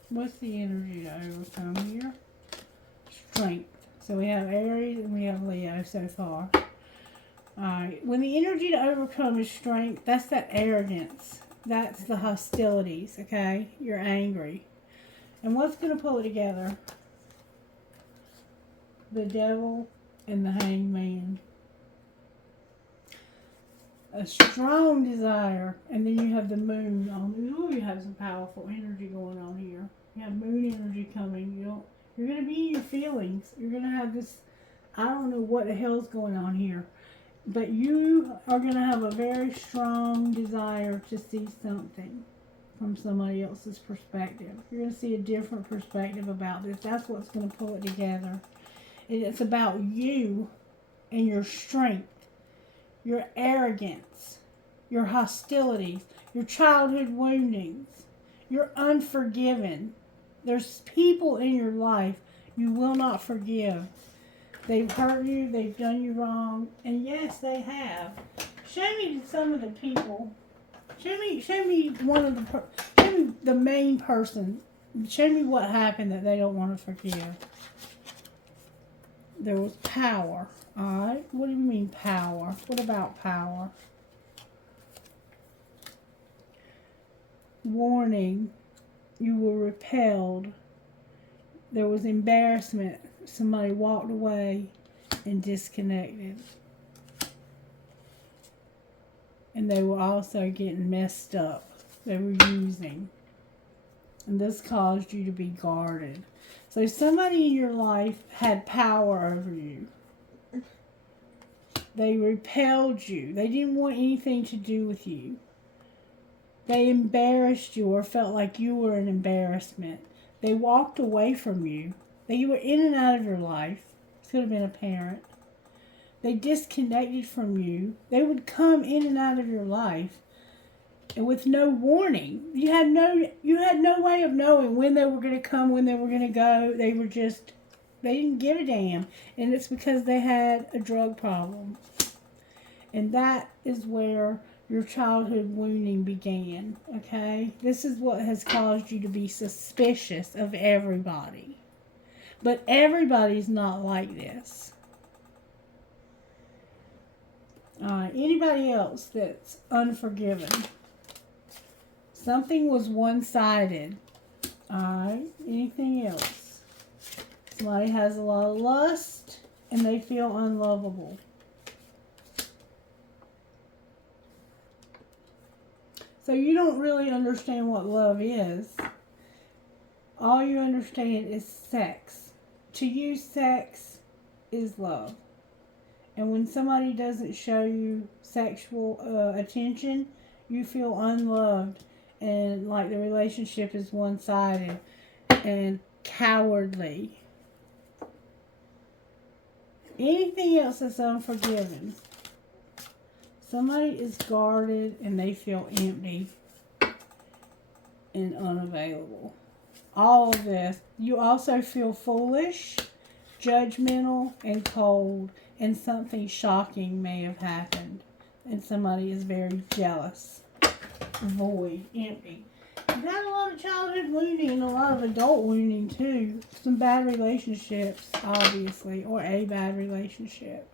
What's the energy to overcome here? Strength. So we have Aries and we have Leo so far. Alright. When the energy to overcome is strength, that's that arrogance. That's the hostilities, okay? You're angry. And what's going to pull it together? The Devil and the Hanged Man. A strong desire. And then you have the Moon on. Ooh, you have some powerful energy going on here. You have Moon energy coming. You're going to be in your feelings. You're going to have this, I don't know what the hell's going on here. But you are going to have a very strong desire to see something from somebody else's perspective. You're going to see a different perspective about this. That's what's going to pull it together. And it's about you and your strength, your arrogance, your hostilities, your childhood woundings. You're unforgiven. There's people in your life you will not forgive. They've hurt you, they've done you wrong, and yes, they have. Show me some of the people. Show me the main person. Show me what happened that they don't want to forgive. There was power. Alright? What do you mean power? What about power? Warning. You were repelled. there was embarrassment. Somebody walked away and disconnected. And they were also getting messed up. They were using. And this caused you to be guarded. So somebody in your life had power over you. They repelled you. They didn't want anything to do with you. They embarrassed you or felt like you were an embarrassment. They walked away from you. They were in and out of your life. This could have been a parent. They disconnected from you. They would come in and out of your life and with no warning. You had no way of knowing when they were going to come, when they were going to go. They didn't give a damn. And it's because they had a drug problem. And that is where your childhood wounding began, okay? This is what has caused you to be suspicious of everybody. But everybody's not like this. Anybody else that's unforgiven? Something was one-sided. Alright, anything else? Somebody has a lot of lust and they feel unlovable. So you don't really understand what love is. All you understand is sex. To you, sex is love. And when somebody doesn't show you sexual attention, you feel unloved and like the relationship is one-sided and cowardly. Anything else that's unforgiven. Somebody is guarded and they feel empty and unavailable. All of this. You also feel foolish, judgmental, and cold. And something shocking may have happened. And somebody is very jealous. Void, empty. You've had a lot of childhood wounding and a lot of adult wounding too. Some bad relationships, obviously, or a bad relationship.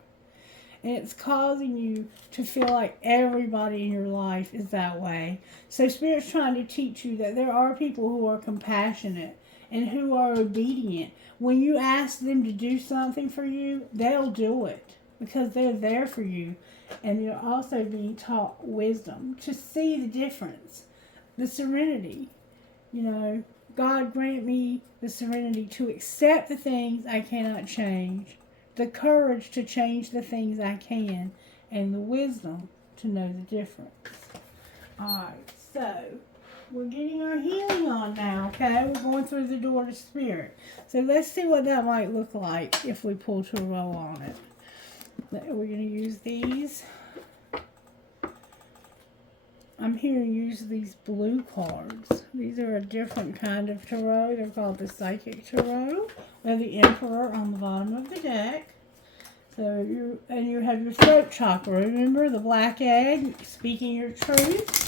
And it's causing you to feel like everybody in your life is that way. So Spirit's trying to teach you that there are people who are compassionate and who are obedient. When you ask them to do something for you, they'll do it because they're there for you. And you're also being taught wisdom to see the difference, the serenity. You know, God grant me the serenity to accept the things I cannot change, the courage to change the things I can, and the wisdom to know the difference. Alright, so we're getting our healing on now, okay? We're going through the door to Spirit. So let's see what that might look like if we pull tarot on it. We're going to use these. I'm here to use these blue cards. These are a different kind of tarot. They're called the Psychic Tarot. They're the Emperor on the bottom of the deck. So you have your throat chakra. Remember the black egg, speaking your truth.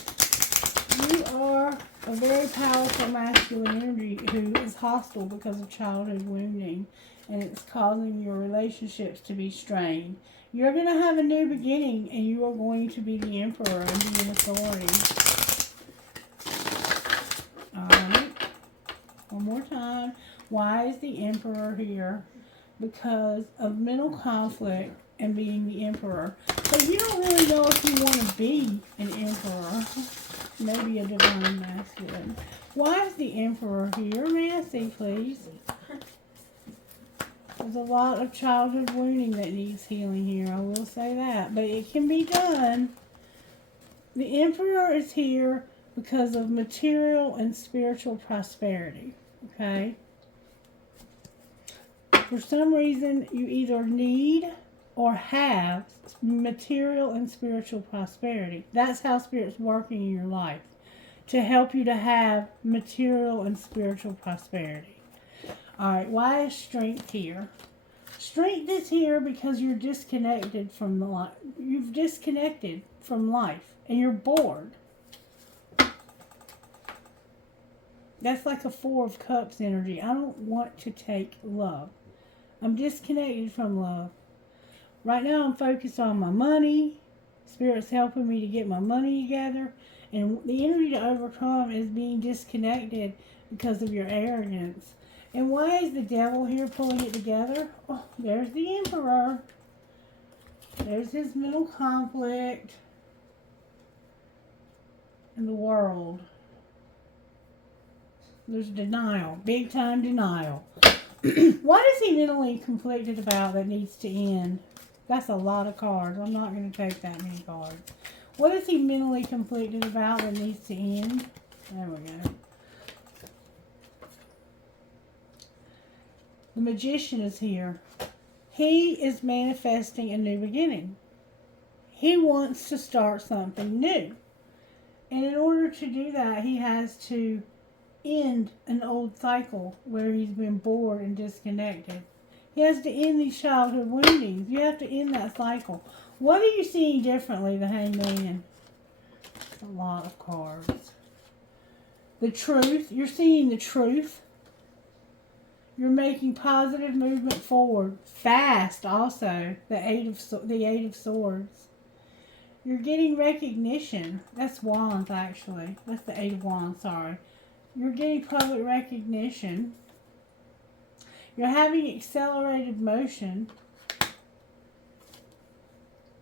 You are a very powerful masculine energy who is hostile because of childhood wounding, and it's causing your relationships to be strained. You're going to have a new beginning, and you are going to be the Emperor and be an authority. Alright. One more time. Why is the Emperor here? Because of mental conflict and being the Emperor. So you don't really know if you want to be an Emperor. Maybe a divine masculine. Why is the Emperor here? May I see, please? There's a lot of childhood wounding that needs healing here. I will say that. But it can be done. The Emperor is here because of material and spiritual prosperity. Okay? For some reason, you either need or have material and spiritual prosperity. That's how Spirit's working in your life. To help you to have material and spiritual prosperity. Alright, why is strength here? Strength is here because you're disconnected from the life. You've disconnected from life and you're bored. That's like a Four of Cups energy. I don't want to take love. I'm disconnected from love. Right now I'm focused on my money. Spirit's helping me to get my money together. And the energy to overcome is being disconnected because of your arrogance And why is the devil here pulling it together? Oh, there's the Emperor. There's his mental conflict in the world. There's denial, big time denial. What is he mentally conflicted about that needs to end? That's a lot of cards. I'm not going to take that many cards. What is he mentally conflicted about that needs to end? There we go. The Magician is here. He is manifesting a new beginning. He wants to start something new. And in order to do that, he has to end an old cycle where he's been bored and disconnected. He has to end these childhood woundings. You have to end that cycle. What are you seeing differently, the Hangman? A lot of cards. The truth. You're seeing the truth. You're making positive movement forward. Fast also. The Eight of Swords. You're getting recognition. That's Wands, actually. That's the Eight of Wands, sorry. You're getting public recognition. You're having accelerated motion.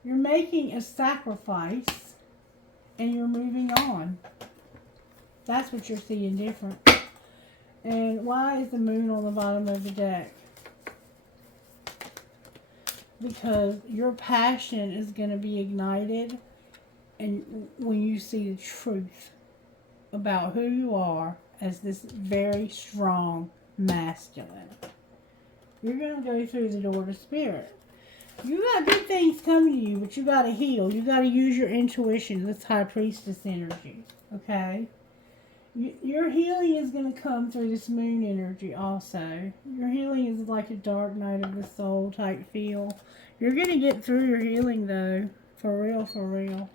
You're making a sacrifice. And you're moving on. That's what you're seeing different. And why is the moon on the bottom of the deck? Because your passion is going to be ignited, and when you see the truth about who you are as this very strong masculine, you're going to go through the door to spirit. You got good things coming to you, but you got to heal. You got to use your intuition. That's High Priestess energy. Okay? Your healing is going to come through this moon energy also. Your healing is like a dark night of the soul type feel. You're going to get through your healing though. For real, for real.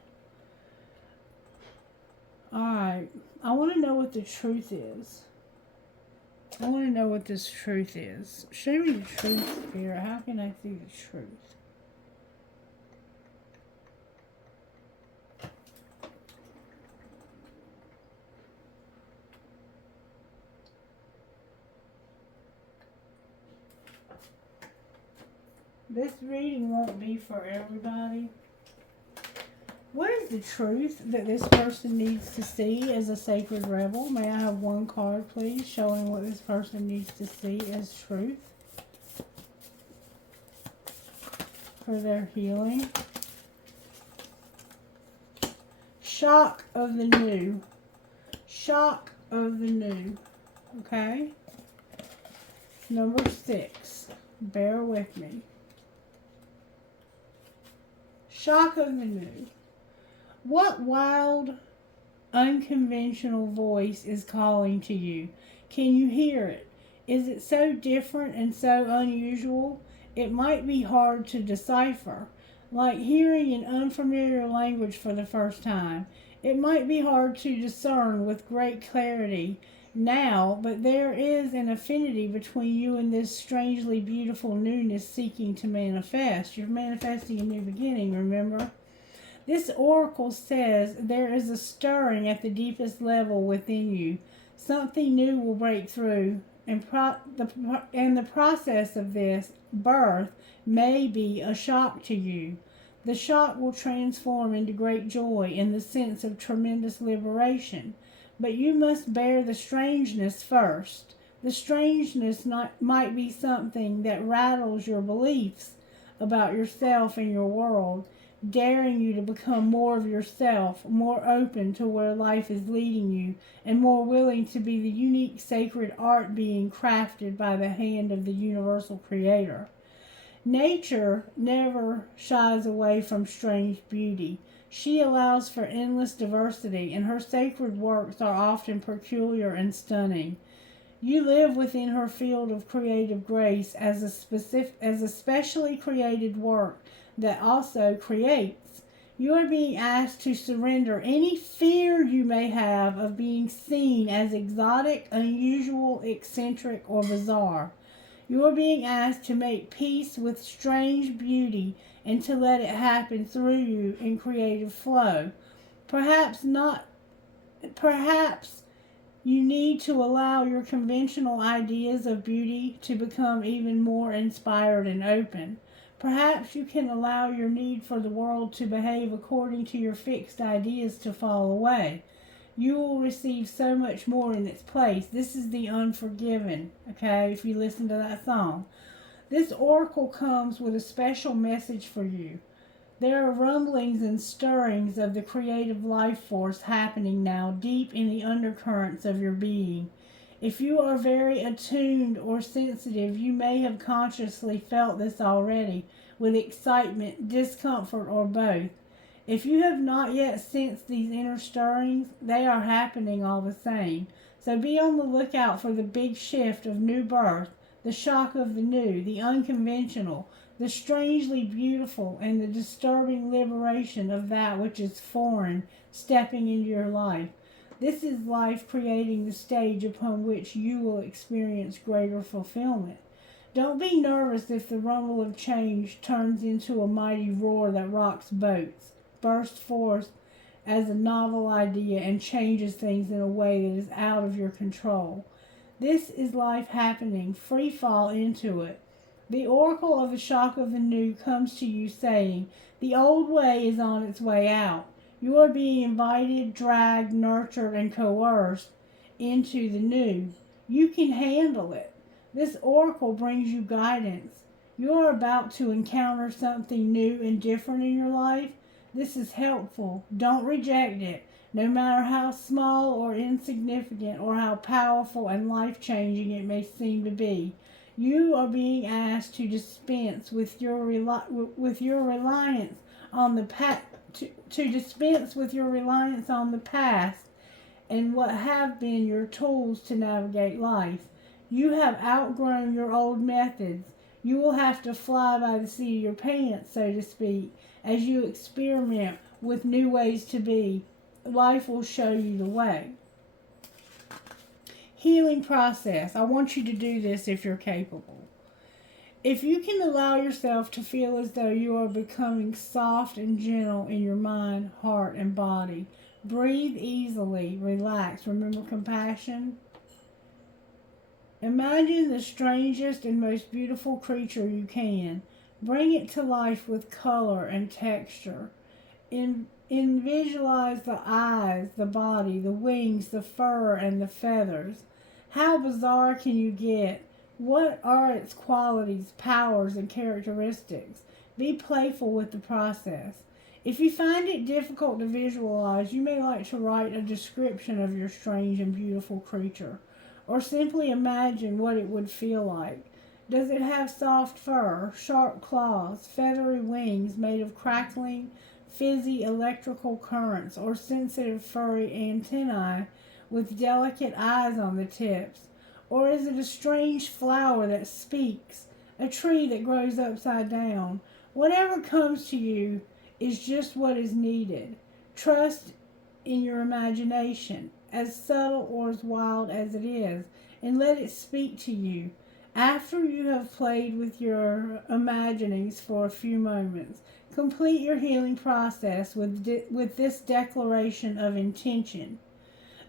Alright. I want to know what the truth is. I want to know what this truth is. Show me the truth, Spirit. How can I see the truth? This reading won't be for everybody. What is the truth that this person needs to see as a sacred rebel? May I have one card, please, showing what this person needs to see as truth for their healing? Shock of the new. Shock of the new. Okay? Number 6. Bear with me. Shock of the new. What wild, unconventional voice is calling to you? Can you hear it? Is it so different and so unusual? It might be hard to decipher, like hearing an unfamiliar language for the first time. It might be hard to discern with great clarity now, but there is an affinity between you and this strangely beautiful newness seeking to manifest. You're manifesting a new beginning, remember? This oracle says there is a stirring at the deepest level within you. Something new will break through, and the process of this birth may be a shock to you. The shock will transform into great joy and the sense of tremendous liberation. But you must bear the strangeness first. The strangeness might be something that rattles your beliefs about yourself and your world, daring you to become more of yourself, more open to where life is leading you, and more willing to be the unique sacred art being crafted by the hand of the universal creator. Nature never shies away from strange beauty. She allows for endless diversity, and her sacred works are often peculiar and stunning. You live within her field of creative grace as a specially created work that also creates. You are being asked to surrender any fear you may have of being seen as exotic, unusual, eccentric, or bizarre. You are being asked to make peace with strange beauty and to let it happen through you in creative flow. Perhaps You need to allow your conventional ideas of beauty to become even more inspired and open. Perhaps you can allow your need for the world to behave according to your fixed ideas to fall away. You will receive so much more in its place. This is the Unforgiven, okay, if you listen to that song. This oracle comes with a special message for you. There are rumblings and stirrings of the creative life force happening now deep in the undercurrents of your being. If you are very attuned or sensitive, you may have consciously felt this already, with excitement, discomfort, or both. If you have not yet sensed these inner stirrings, they are happening all the same. So be on the lookout for the big shift of new birth, the shock of the new, the unconventional, the strangely beautiful, and the disturbing liberation of that which is foreign stepping into your life. This is life creating the stage upon which you will experience greater fulfillment. Don't be nervous if the rumble of change turns into a mighty roar that rocks boats, bursts forth as a novel idea, and changes things in a way that is out of your control. This is life happening. Free fall into it. The oracle of the shock of the new comes to you saying, the old way is on its way out. You are being invited, dragged, nurtured, and coerced into the new. You can handle it. This oracle brings you guidance. You are about to encounter something new and different in your life. This is helpful. Don't reject it, no matter how small or insignificant or how powerful and life-changing it may seem to be. You are being asked to dispense with your reliance on the to dispense with your reliance on the past and what have been your tools to navigate life. You have outgrown your old methods. You will have to fly by the seat of your pants, so to speak, as you experiment with new ways to be. Life will show you the way. Healing process. I want you to do this if you're capable. If you can allow yourself to feel as though you are becoming soft and gentle in your mind, heart, and body, breathe easily, relax. Remember compassion. Imagine the strangest and most beautiful creature you can. Bring it to life with color and texture. Visualize the eyes, the body, the wings, the fur, and the feathers. How bizarre can you get? What are its qualities, powers, and characteristics? Be playful with the process. If you find it difficult to visualize, you may like to write a description of your strange and beautiful creature, or simply imagine what it would feel like. Does it have soft fur, sharp claws, feathery wings made of crackling, fizzy electrical currents, or sensitive furry antennae with delicate eyes on the tips? Or is it a strange flower that speaks, a tree that grows upside down? Whatever comes to you is just what is needed. Trust in your imagination, as subtle or as wild as it is, and let it speak to you. After you have played with your imaginings for a few moments, complete your healing process with this declaration of intention.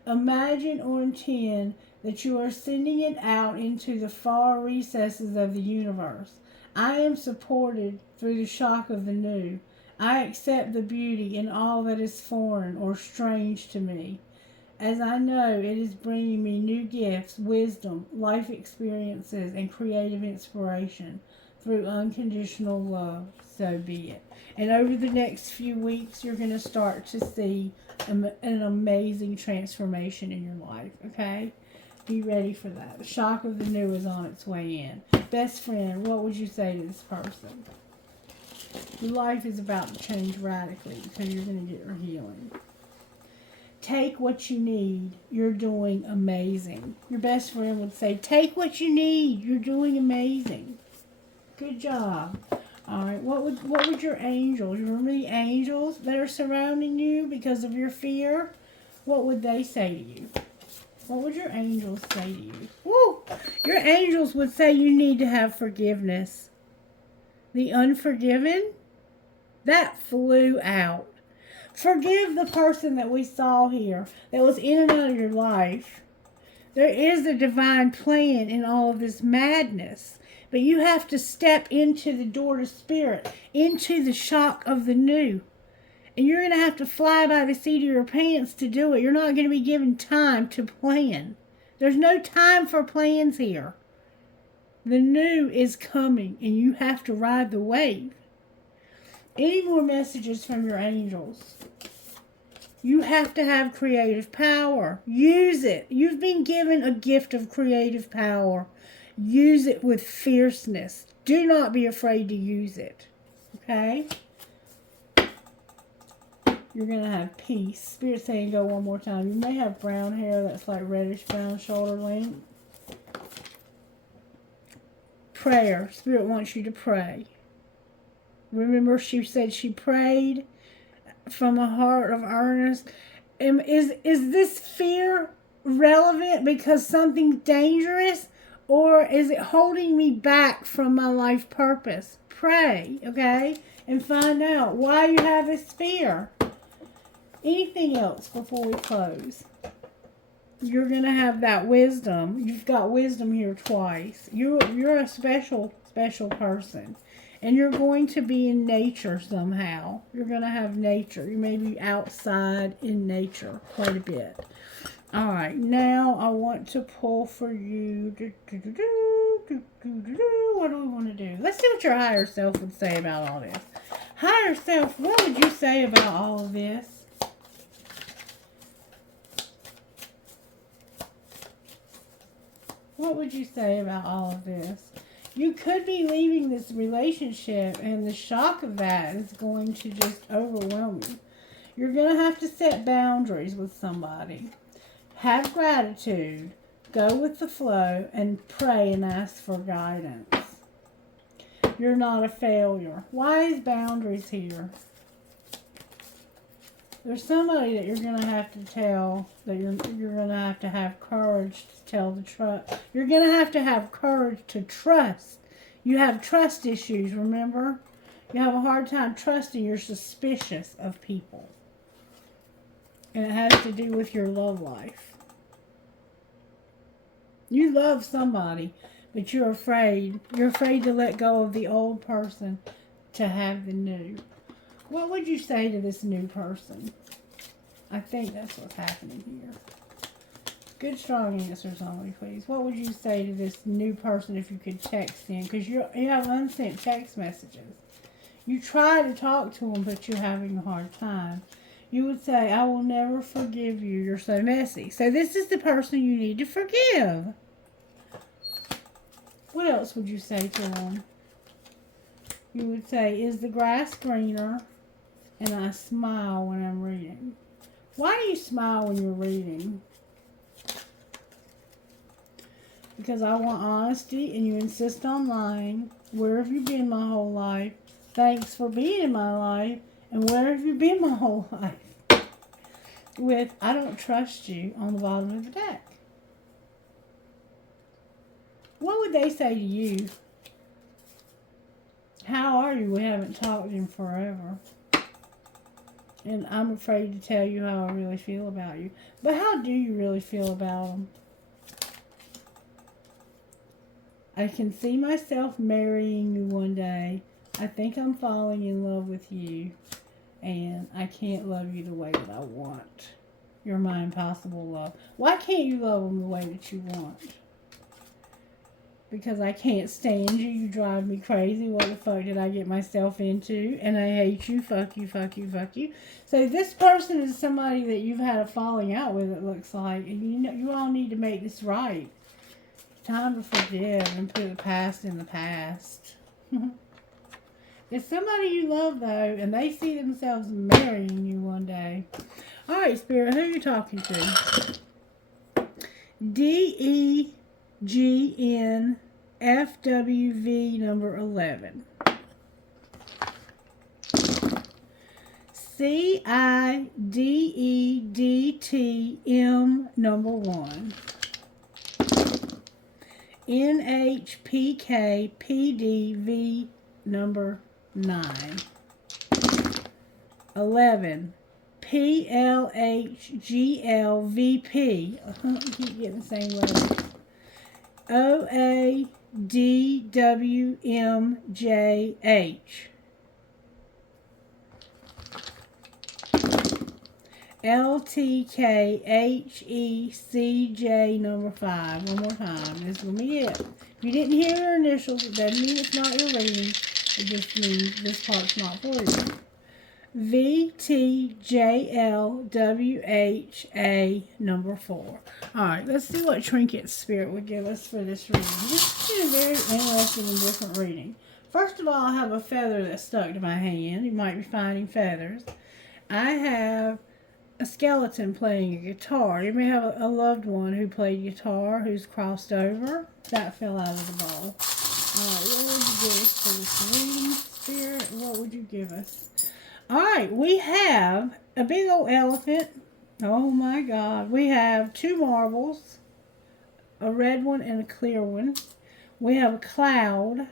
Imagine or intend that you are sending it out into the far recesses of the universe. I am supported through the shock of the new. I accept the beauty in all that is foreign or strange to me, as I know it is bringing me new gifts, wisdom, life experiences, and creative inspiration through unconditional love. So be it. And over the next few weeks, you're going to start to see an amazing transformation in your life, okay? Be ready for that. The shock of the new is on its way in. Best friend, what would you say to this person? Your life is about to change radically because you're going to get your healing. Take what you need. You're doing amazing. Your best friend would say, take what you need. You're doing amazing. Good job. All right, what would your angels, you remember the angels that are surrounding you because of your fear? What would they say to you? What would your angels say to you? Woo! Your angels would say you need to have forgiveness. The unforgiven? That flew out. Forgive the person that we saw here that was in and out of your life. There is a divine plan in all of this madness. But you have to step into the door to spirit, into the shock of the new. And you're going to have to fly by the seat of your pants to do it. You're not going to be given time to plan. There's no time for plans here. The new is coming, and you have to ride the wave. Any more messages from your angels? You have to have creative power. Use it. You've been given a gift of creative power. Use it with fierceness. Do not be afraid to use it. Okay? You're going to have peace. Spirit saying go one more time. You may have brown hair that's like reddish brown, shoulder length. Prayer. Spirit wants you to pray. Remember, she said she prayed from a heart of earnest. Is this fear relevant because something's dangerous? Or is it holding me back from my life purpose? Pray, okay? And find out why you have this fear. Anything else before we close? You're going to have that wisdom. You've got wisdom here twice. You're a special person. And you're going to be in nature somehow. You're going to have nature. You may be outside in nature quite a bit. All right, now I want to pull for you. What do we want to do? Let's see what your higher self would say about all this. Higher self, what would you say about all of this? What would you say about all of this? You could be leaving this relationship, and the shock of that is going to just overwhelm you. You're going to have to set boundaries with somebody. Have gratitude. Go with the flow and pray and ask for guidance. You're not a failure. Why is boundaries here? There's somebody that you're going to have to tell that you're going to have courage to tell the truth. You're going to have courage to trust. You have trust issues, remember? You have a hard time trusting. You're suspicious of people. And it has to do with your love life. You love somebody, but you're afraid. You're afraid to let go of the old person to have the new. What would you say to this new person? I think that's what's happening here. Good, strong answers only, please. What would you say to this new person if you could text in? Because you have unsent text messages. You try to talk to them, but you're having a hard time. You would say, I will never forgive you. You're so messy. So this is the person you need to forgive. What else would you say to them? You would say, is the grass greener? And I smile when I'm reading. Why do you smile when you're reading? Because I want honesty and you insist on lying. Where have you been my whole life? Thanks for being in my life. And where have you been my whole life? With I don't trust you on the bottom of the deck. What would they say to you? How are you? We haven't talked in forever. And I'm afraid to tell you how I really feel about you. But how do you really feel about them? I can see myself marrying you one day. I think I'm falling in love with you. And I can't love you the way that I want. You're my impossible love. Why can't you love them the way that you want? Because I can't stand you. You drive me crazy. What the fuck did I get myself into? And I hate you. Fuck you, fuck you, fuck you. So this person is somebody that you've had a falling out with, it looks like. And you know, you all need to make this right. Time to forgive and put the past in the past. It's somebody you love, though, and they see themselves marrying you one day. All right, Spirit, who are you talking to? DEGNFWV number 11. CIDEDTM number 1. NHPKPDV number 9. 11. PLHGLVP. I keep getting the same letter. OADWMJH. LTKHECJ number 5. One more time. This is going to be it. If you didn't hear your initials, it doesn't mean it's not your reading. It just means this part's not for you. VTJLWHA number 4. Alright, let's see what Trinket Spirit would give us for this reading. This is a very interesting and different reading. First of all, I have a feather that's stuck to my hand. You might be finding feathers. I have a skeleton playing a guitar. You may have a loved one who played guitar who's crossed over. That fell out of the ball. Alright, what would you give us for this reading, Spirit? What would you give us? Alright, we have a big old elephant. Oh my God. We have 2 marbles. A red one and a clear one. We have a cloud.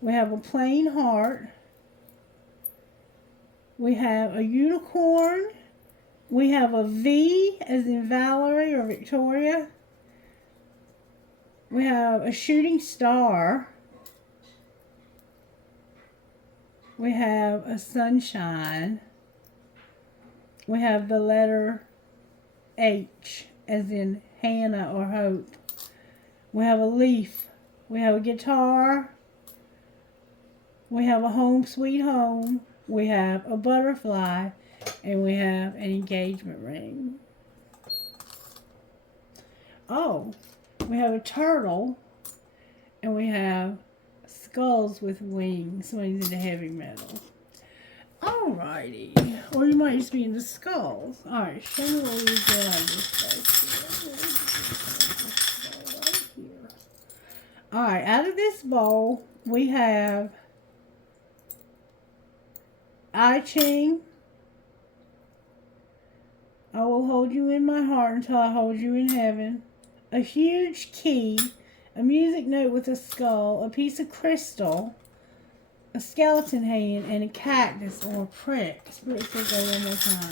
We have a plain heart. We have a unicorn. We have a V as in Valerie or Victoria. We have a shooting star. We have a sunshine. We have the letter H as in Hannah or Hope. We have a leaf. We have a guitar. We have a home sweet home. We have a butterfly. And we have an engagement ring. Oh, we have a turtle. And we have skulls with wings. Wings into heavy metal. Alrighty. Or you might just be into skulls. Alright, show me what we get out of this right here. Alright, out of this bowl, we have I Ching. I will hold you in my heart until I hold you in heaven. A huge key, a music note with a skull, a piece of crystal, a skeleton hand, and a cactus or a prick. Spirit says that one more time.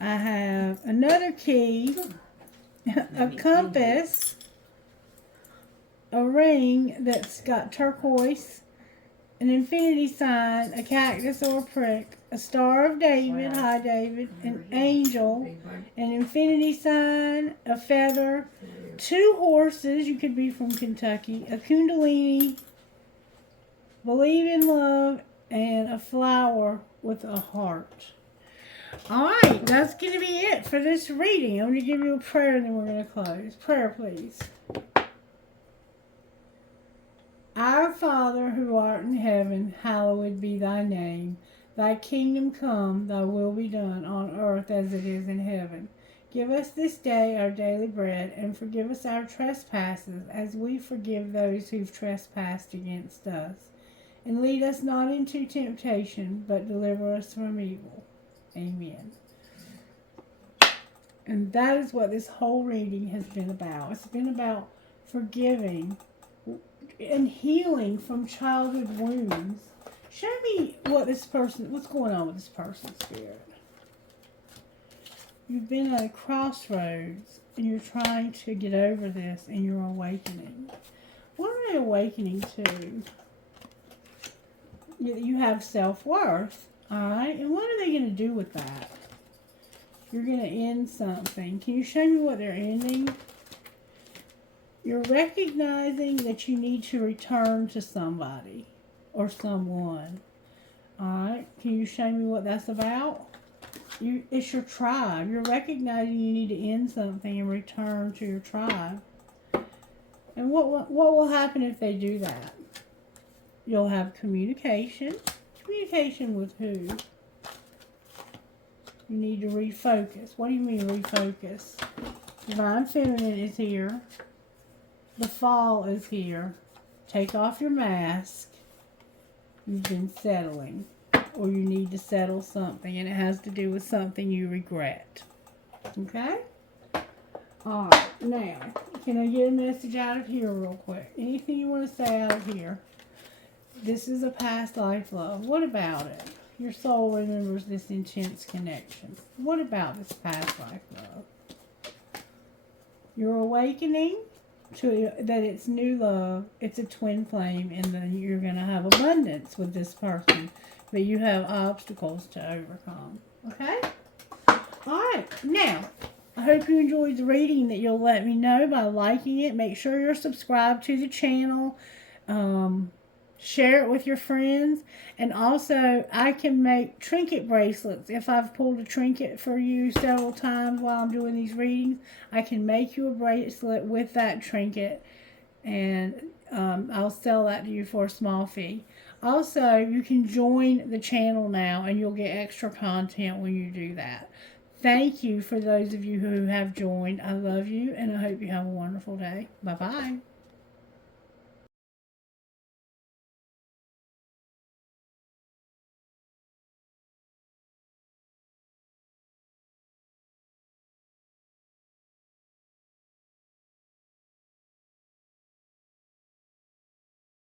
I have another key, a compass, a ring that's got turquoise, an infinity sign, a cactus or a prick, a star of David, hi David, an angel, an infinity sign, a feather, 2 horses, you could be from Kentucky, a kundalini, believe in love, and a flower with a heart. Alright, that's going to be it for this reading. I'm going to give you a prayer and then we're going to close. Prayer, please. Our Father, who art in heaven, hallowed be thy name. Thy kingdom come, thy will be done on earth as it is in heaven. Give us this day our daily bread, and forgive us our trespasses, as we forgive those who've trespassed against us. And lead us not into temptation, but deliver us from evil. Amen. And that is what this whole reading has been about. It's been about forgiving and healing from childhood wounds. Show me what's going on with this person's spirit. You've been at a crossroads and you're trying to get over this and you're awakening. What are they awakening to? You have self-worth, alright? And what are they going to do with that? You're going to end something. Can you show me what they're ending? You're recognizing that you need to return to somebody or someone. Alright, can you show me what that's about? It's your tribe. You're recognizing you need to end something and return to your tribe. And what will happen if they do that? You'll have communication. Communication with who? You need to refocus. What do you mean refocus? Divine Feminine is here. The fall is here. Take off your mask. You've been settling. Or you need to settle something. And it has to do with something you regret. Okay? Alright. Now, can I get a message out of here real quick? Anything you want to say out of here? This is a past life love. What about it? Your soul remembers this intense connection. What about this past life love? You're awakening to that it's new love. It's a twin flame, and then you're going to have abundance with this person, but you have obstacles to overcome. Okay? Alright, now, I hope you enjoyed the reading, that you'll let me know by liking it. Make sure you're subscribed to the channel. Share it with your friends. And also, I can make trinket bracelets. If I've pulled a trinket for you several times while I'm doing these readings, I can make you a bracelet with that trinket. And I'll sell that to you for a small fee. Also, you can join the channel now, and you'll get extra content when you do that. Thank you for those of you who have joined. I love you, and I hope you have a wonderful day. Bye-bye.